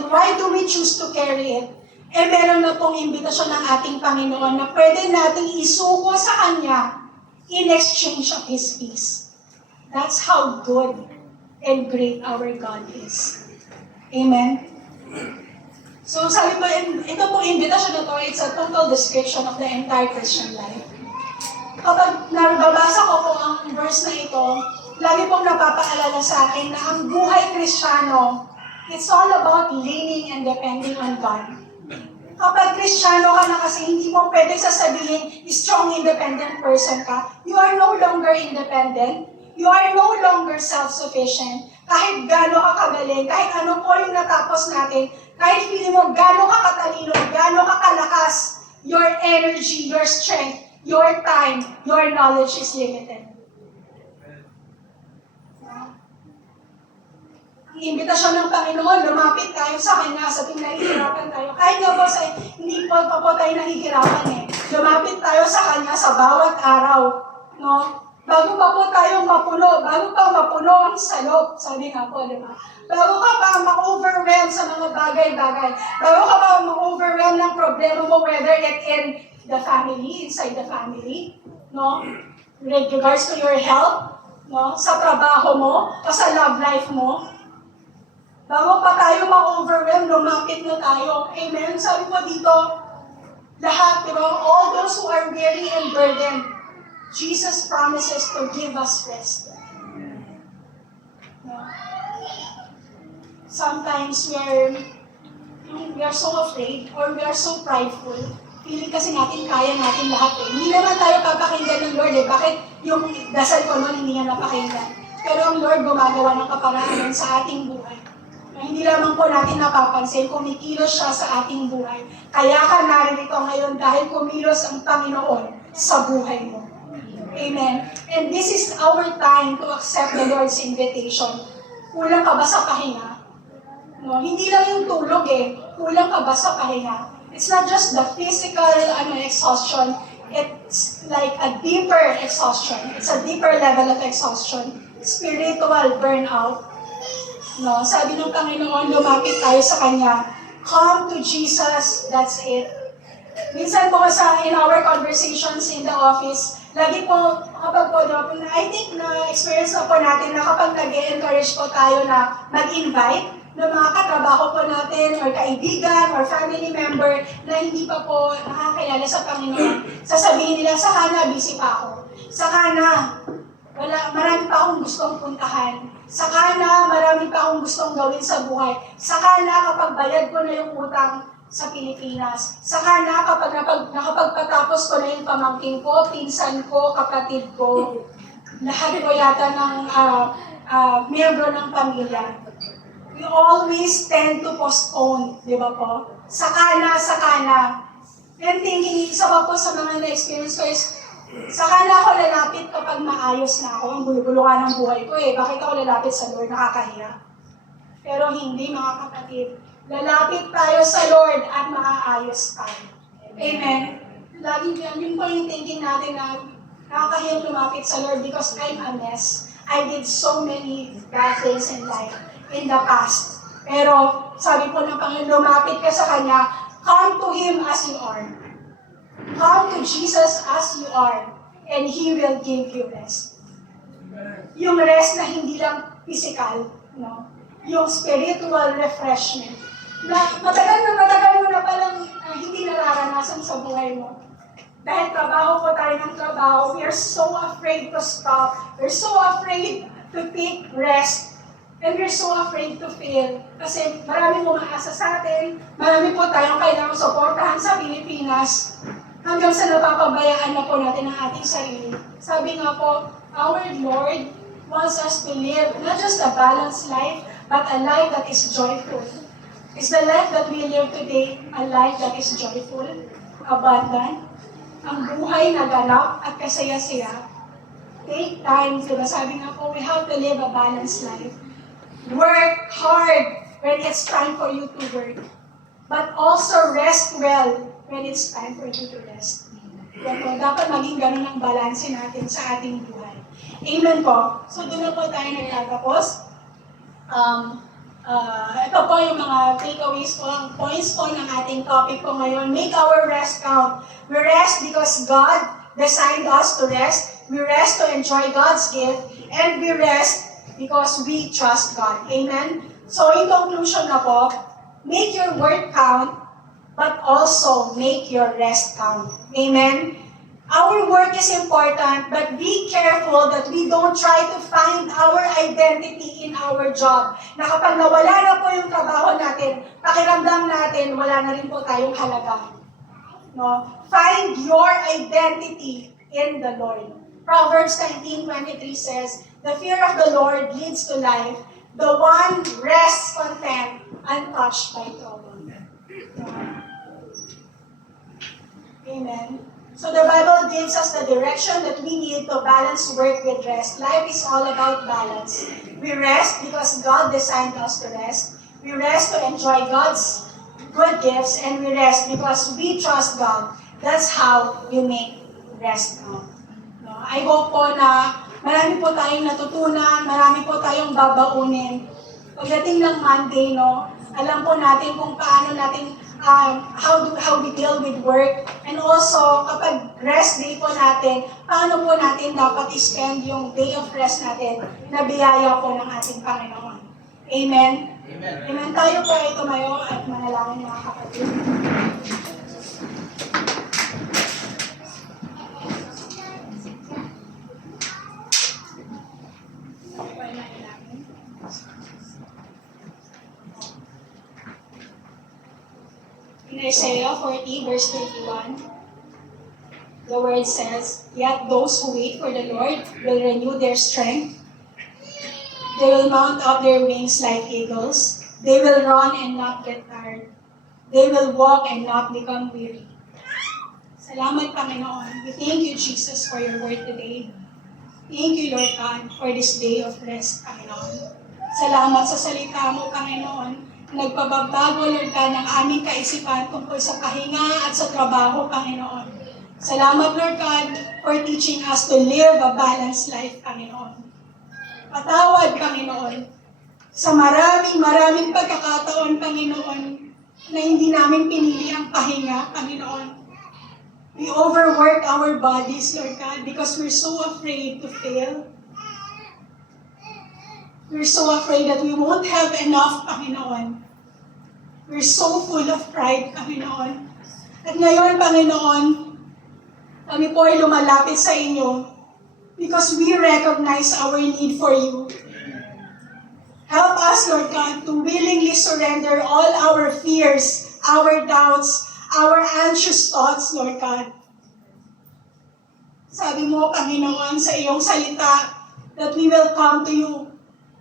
Why do we choose to carry it? Meron na pong imbitasyon ng ating Panginoon na pwede nating isuko sa Kanya in exchange of His peace. That's how good and great our God is. Amen? So sabi po, ito pong invitation na to, it's a total description of the entire Christian life. Kapag nababasa ko po ang verse na ito, lagi pong napapaalala sa akin na ang buhay Kristiyano, it's all about leaning and depending on God. Kapag Kristiyano ka na kasi, hindi mo pwede sasabihin, strong, independent person ka. You are no longer independent. You are no longer self-sufficient. Kahit gaano ka kagaling, kahit ano po yung natapos natin, kahit feeling mo gaano ka katalino, gaano ka kalakas, your energy, your strength, your time, your knowledge is limited. Ang imbitasyon ng Panginoon, lumapit tayo sa Kanya, sabing nahihirapan tayo. Kahit nga po hindi pa po tayo nahihirapan eh. Lumapit tayo sa Kanya sa bawat araw. No? Bago pa po tayo mapuno, bago pa mapuno ang salop, sabi nga po, di ba? Bago ka pa ma-overwhelm sa mga bagay-bagay, bago ka pa ma-overwhelm ng problema mo, whether it in the family, inside the family, no? With regards to your health, no? Sa trabaho mo, o sa love life mo, bago pa tayo ma-overwhelm, lumapit na tayo. Amen? Sabi po dito, lahat, di ba? All those who are weary and burdened, Jesus promises to give us rest. No? Sometimes we are so afraid or we are so prideful. Feeling kasi natin kaya natin lahat eh. Hindi naman tayo papakinggan ng Lord eh. Bakit yung dasal ko noon hindi niya napakinggan? Pero ang Lord gumagawa ng kaparaanan sa ating buhay. Hindi lamang po natin napapansin, kumikilos siya sa ating buhay. Kaya ka narito ngayon dahil kumilos ang Panginoon sa buhay mo. Amen. And this is our time to accept the Lord's invitation. Kulang ka ba sa pahinga? No, hindi lang yung tulog eh. Kulang ka ba sa pahinga? It's not just the physical exhaustion. It's like a deeper exhaustion. It's a deeper level of exhaustion. Spiritual burnout. No, sabi ng Panginoon, lumapit tayo sa Kanya. Come to Jesus, that's it. Minsan po in our conversations in the office, lagi po, kapag po, I think na-experience na po natin na kapag nag-encourage po tayo na mag-invite ng mga katrabaho po natin or kaibigan or family member na hindi pa po nakakilala sa Panginoon, sasabihin nila, saka na, busy pa ako. Saka na, marami pa akong gustong puntahan. Saka na, marami pa akong gustong gawin sa buhay. Saka na, kapag bayad ko na yung utang sa Pilipinas. Saka na, kapag nakapagpatapos ko na yung pamangkin ko, pinsan ko, kapatid ko, lahat ko yata ng miyembro ng pamilya. We always tend to postpone, di ba po? Saka na, saka na. And thinking, isa pa po sa mga na-experience ko is, saka na ako lalapit kapag maayos na ako. Ang bulubulukan ng buhay ko eh. Bakit ako lalapit sa Lord? Nakakahiya. Pero hindi, mga kapatid. Lalapit tayo sa Lord at maaayos tayo. Amen? Lagi yan, yun po yung thinking natin na nakakahiyang lumapit sa Lord because I'm a mess. I did so many bad things in life in the past. Pero sabi po ng Panginoon, lumapit ka sa Kanya, come to Him as you are. Come to Jesus as you are, and He will give you rest. Yung rest na hindi lang physical, no? Yung spiritual refreshment. Na matagal mo na palang hindi nararanasan sa buhay mo. Dahil trabaho po tayo ng trabaho, we are so afraid to stop. We're so afraid to take rest. And we're so afraid to fail. Kasi marami umaasa sa atin, marami po tayong kailangang suportahan sa Pilipinas. Hanggang sa napapabayaan na po natin ang ating sarili. Sabi nga po, our Lord wants us to live not just a balanced life, but a life that is joyful. Is the life that we live today a life that is joyful, abundant, ang buhay na ganap at kasaya-saya? Take time, diba? Sabi nga po, we have to live a balanced life. Work hard when it's time for you to work. But also rest well when it's time for you to rest. Diba? Dapat maging ganun ang balanse natin sa ating buhay. Amen po. So doon na po tayo nagtatapos. Ito po yung mga takeaways po, ang points po ng ating topic po ngayon. Make our rest count. We rest because God designed us to rest. We rest to enjoy God's gift. And we rest because we trust God. Amen? So in conclusion na po, make your work count, but also make your rest count. Amen? Our work is important, but be careful that we don't try to find our identity in our job. Na kapag nawala na po yung trabaho natin, pakiramdam natin, wala na rin po tayong halaga. No? Find your identity in the Lord. Proverbs 19:23 says, the fear of the Lord leads to life. The one rests content, untouched by trouble. Amen. So the Bible gives us the direction that we need to balance work with rest. Life is all about balance. We rest because God designed us to rest. We rest to enjoy God's good gifts, and we rest because we trust God. That's how we make rest count. No? I hope po na marami po tayong natutunan, marami po tayong babaunin. Pagdating ng Monday, no, alam po natin kung paano natin, how we deal with work. And also, kapag rest day po natin, paano po natin dapat i-spend yung day of rest natin na biyaya po ng ating Panginoon. Amen? Amen. Amen. Tayo po ay tumayo at manalangin mga kapatid. In Isaiah 40, verse 31, the word says, "Yet those who wait for the Lord will renew their strength. They will mount up their wings like eagles. They will run and not get tired. They will walk and not become weary." Salamat, Panginoon. We thank you, Jesus, for your word today. Thank you, Lord God, for this day of rest, Panginoon. Salamat sa salita mo, Panginoon. Nagpababago, Lord God, ng aming kaisipan tungkol sa pahinga at sa trabaho, Panginoon. Salamat, Lord God, for teaching us to live a balanced life, Panginoon. Patawad, Panginoon, sa maraming pagkakataon, Panginoon, na hindi namin pinili ang pahinga, Panginoon. We overwork our bodies, Lord God, because we're so afraid to fail. We're so afraid that we won't have enough, Panginoon. We're so full of pride, Panginoon. At ngayon, Panginoon, kami po ay lumalapit sa inyo because we recognize our need for you. Help us, Lord God, to willingly surrender all our fears, our doubts, our anxious thoughts, Lord God. Sabi mo, Panginoon, sa iyong salita, that we will come to you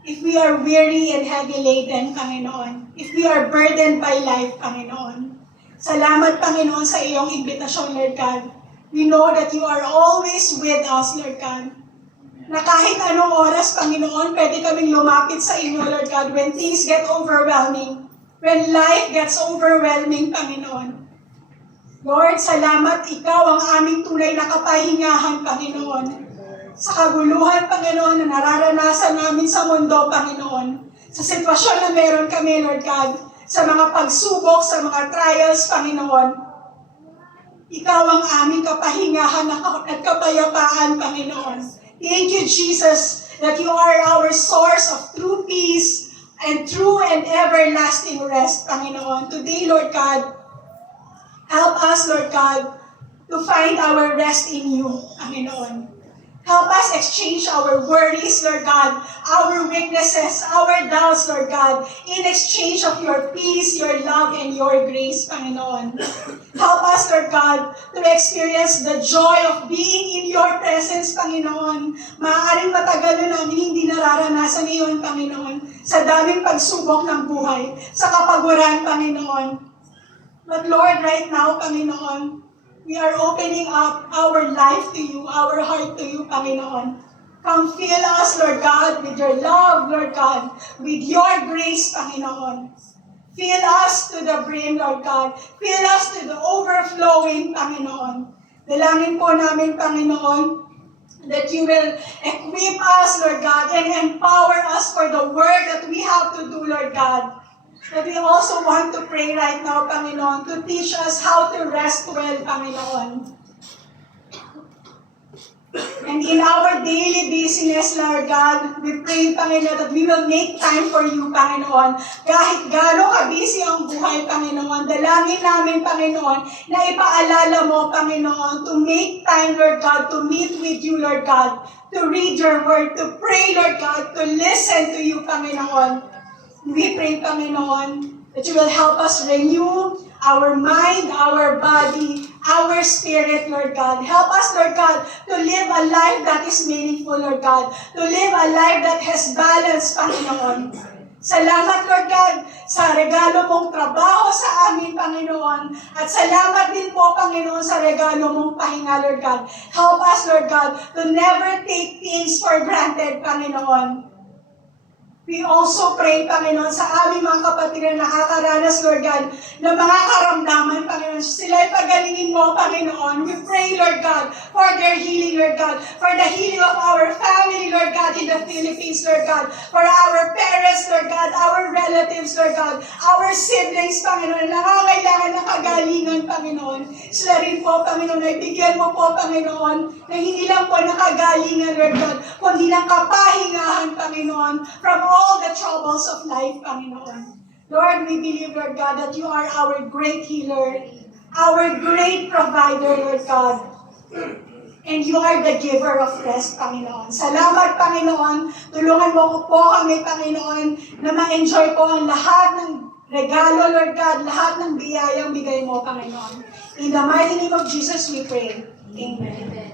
if we are weary and heavy laden, Panginoon. If we are burdened by life, Panginoon. Salamat, Panginoon, sa iyong imbitasyon, Lord God. We know that you are always with us, Lord God. Na kahit anong oras, Panginoon, pwede kaming lumapit sa inyo, Lord God, when things get overwhelming. When life gets overwhelming, Panginoon. Lord, salamat, ikaw ang aming tunay na kapahingahan, Panginoon. Sa kaguluhan, Panginoon, na nararanasan namin sa mundo, Panginoon. Sa sitwasyon na meron kami, Lord God, sa mga pagsubok, sa mga trials, Panginoon. Ikaw ang aming kapahingahan at kapayapaan, Panginoon. Thank you, Jesus, that you are our source of true peace and true and everlasting rest, Panginoon. Today, Lord God, help us, Lord God, to find our rest in you, Panginoon. Help us exchange our worries, Lord God, our weaknesses, our doubts, Lord God, in exchange of your peace, your love, and your grace, Panginoon. Help us, Lord God, to experience the joy of being in your presence, Panginoon. Maaaring matagal na namin hindi nararanasan iyon, Panginoon, sa daming pagsubok ng buhay, sa kapaguran, Panginoon. But Lord, right now, Panginoon, we are opening up our life to you, our heart to you, Panginoon. Come fill us, Lord God, with your love, Lord God, with your grace, Panginoon. Fill us to the brim, Lord God. Fill us to the overflowing, Panginoon. Dalangin po namin, Panginoon, that you will equip us, Lord God, and empower us for the work that we have to do, Lord God. But we also want to pray right now, Panginoon, to teach us how to rest well, Panginoon. And in our daily busyness, Lord God, we pray, Panginoon, that we will make time for you, Panginoon. Kahit gaano ka-busy ang buhay, Panginoon, dalangin namin, Panginoon, na ipaalala mo, Panginoon, to make time, Lord God, to meet with you, Lord God, to read your word, to pray, Lord God, to listen to you, Panginoon. We pray, Panginoon, that you will help us renew our mind, our body, our spirit, Lord God. Help us, Lord God, to live a life that is meaningful, Lord God. To live a life that has balance, Panginoon. Salamat, Lord God, sa regalo mong trabaho sa amin, Panginoon. At salamat din po, Panginoon, sa regalo mong pahinga, Lord God. Help us, Lord God, to never take things for granted, Panginoon. We also pray, Panginoon, sa aming mga kapatid na nakakaranas, Lord God, ng mga karamdaman, Panginoon. Sila'y pagalingin mo, Panginoon. We pray, Lord God, for their healing, Lord God, for the healing of our family, Lord God, in the Philippines, Lord God, for our parents, Lord God, our relatives, Lord God, our siblings, Panginoon, nangangailangan ng kagalingan, Panginoon. Sila rin po, Panginoon, ay bigyan mo po, Panginoon, na hindi lang po nakagalingan, Lord God, kundi ng kapahingahan, Panginoon, from all the troubles of life, Panginoon. Lord, we believe, Lord God, that you are our great healer, our great provider, Lord God. And you are the giver of rest, Panginoon. Salamat, Panginoon. Tulungan mo po kami, Panginoon, na ma-enjoy po ang lahat ng regalo, Lord God, lahat ng biyayang bigay mo, Panginoon. In the mighty name of Jesus, we pray. Amen.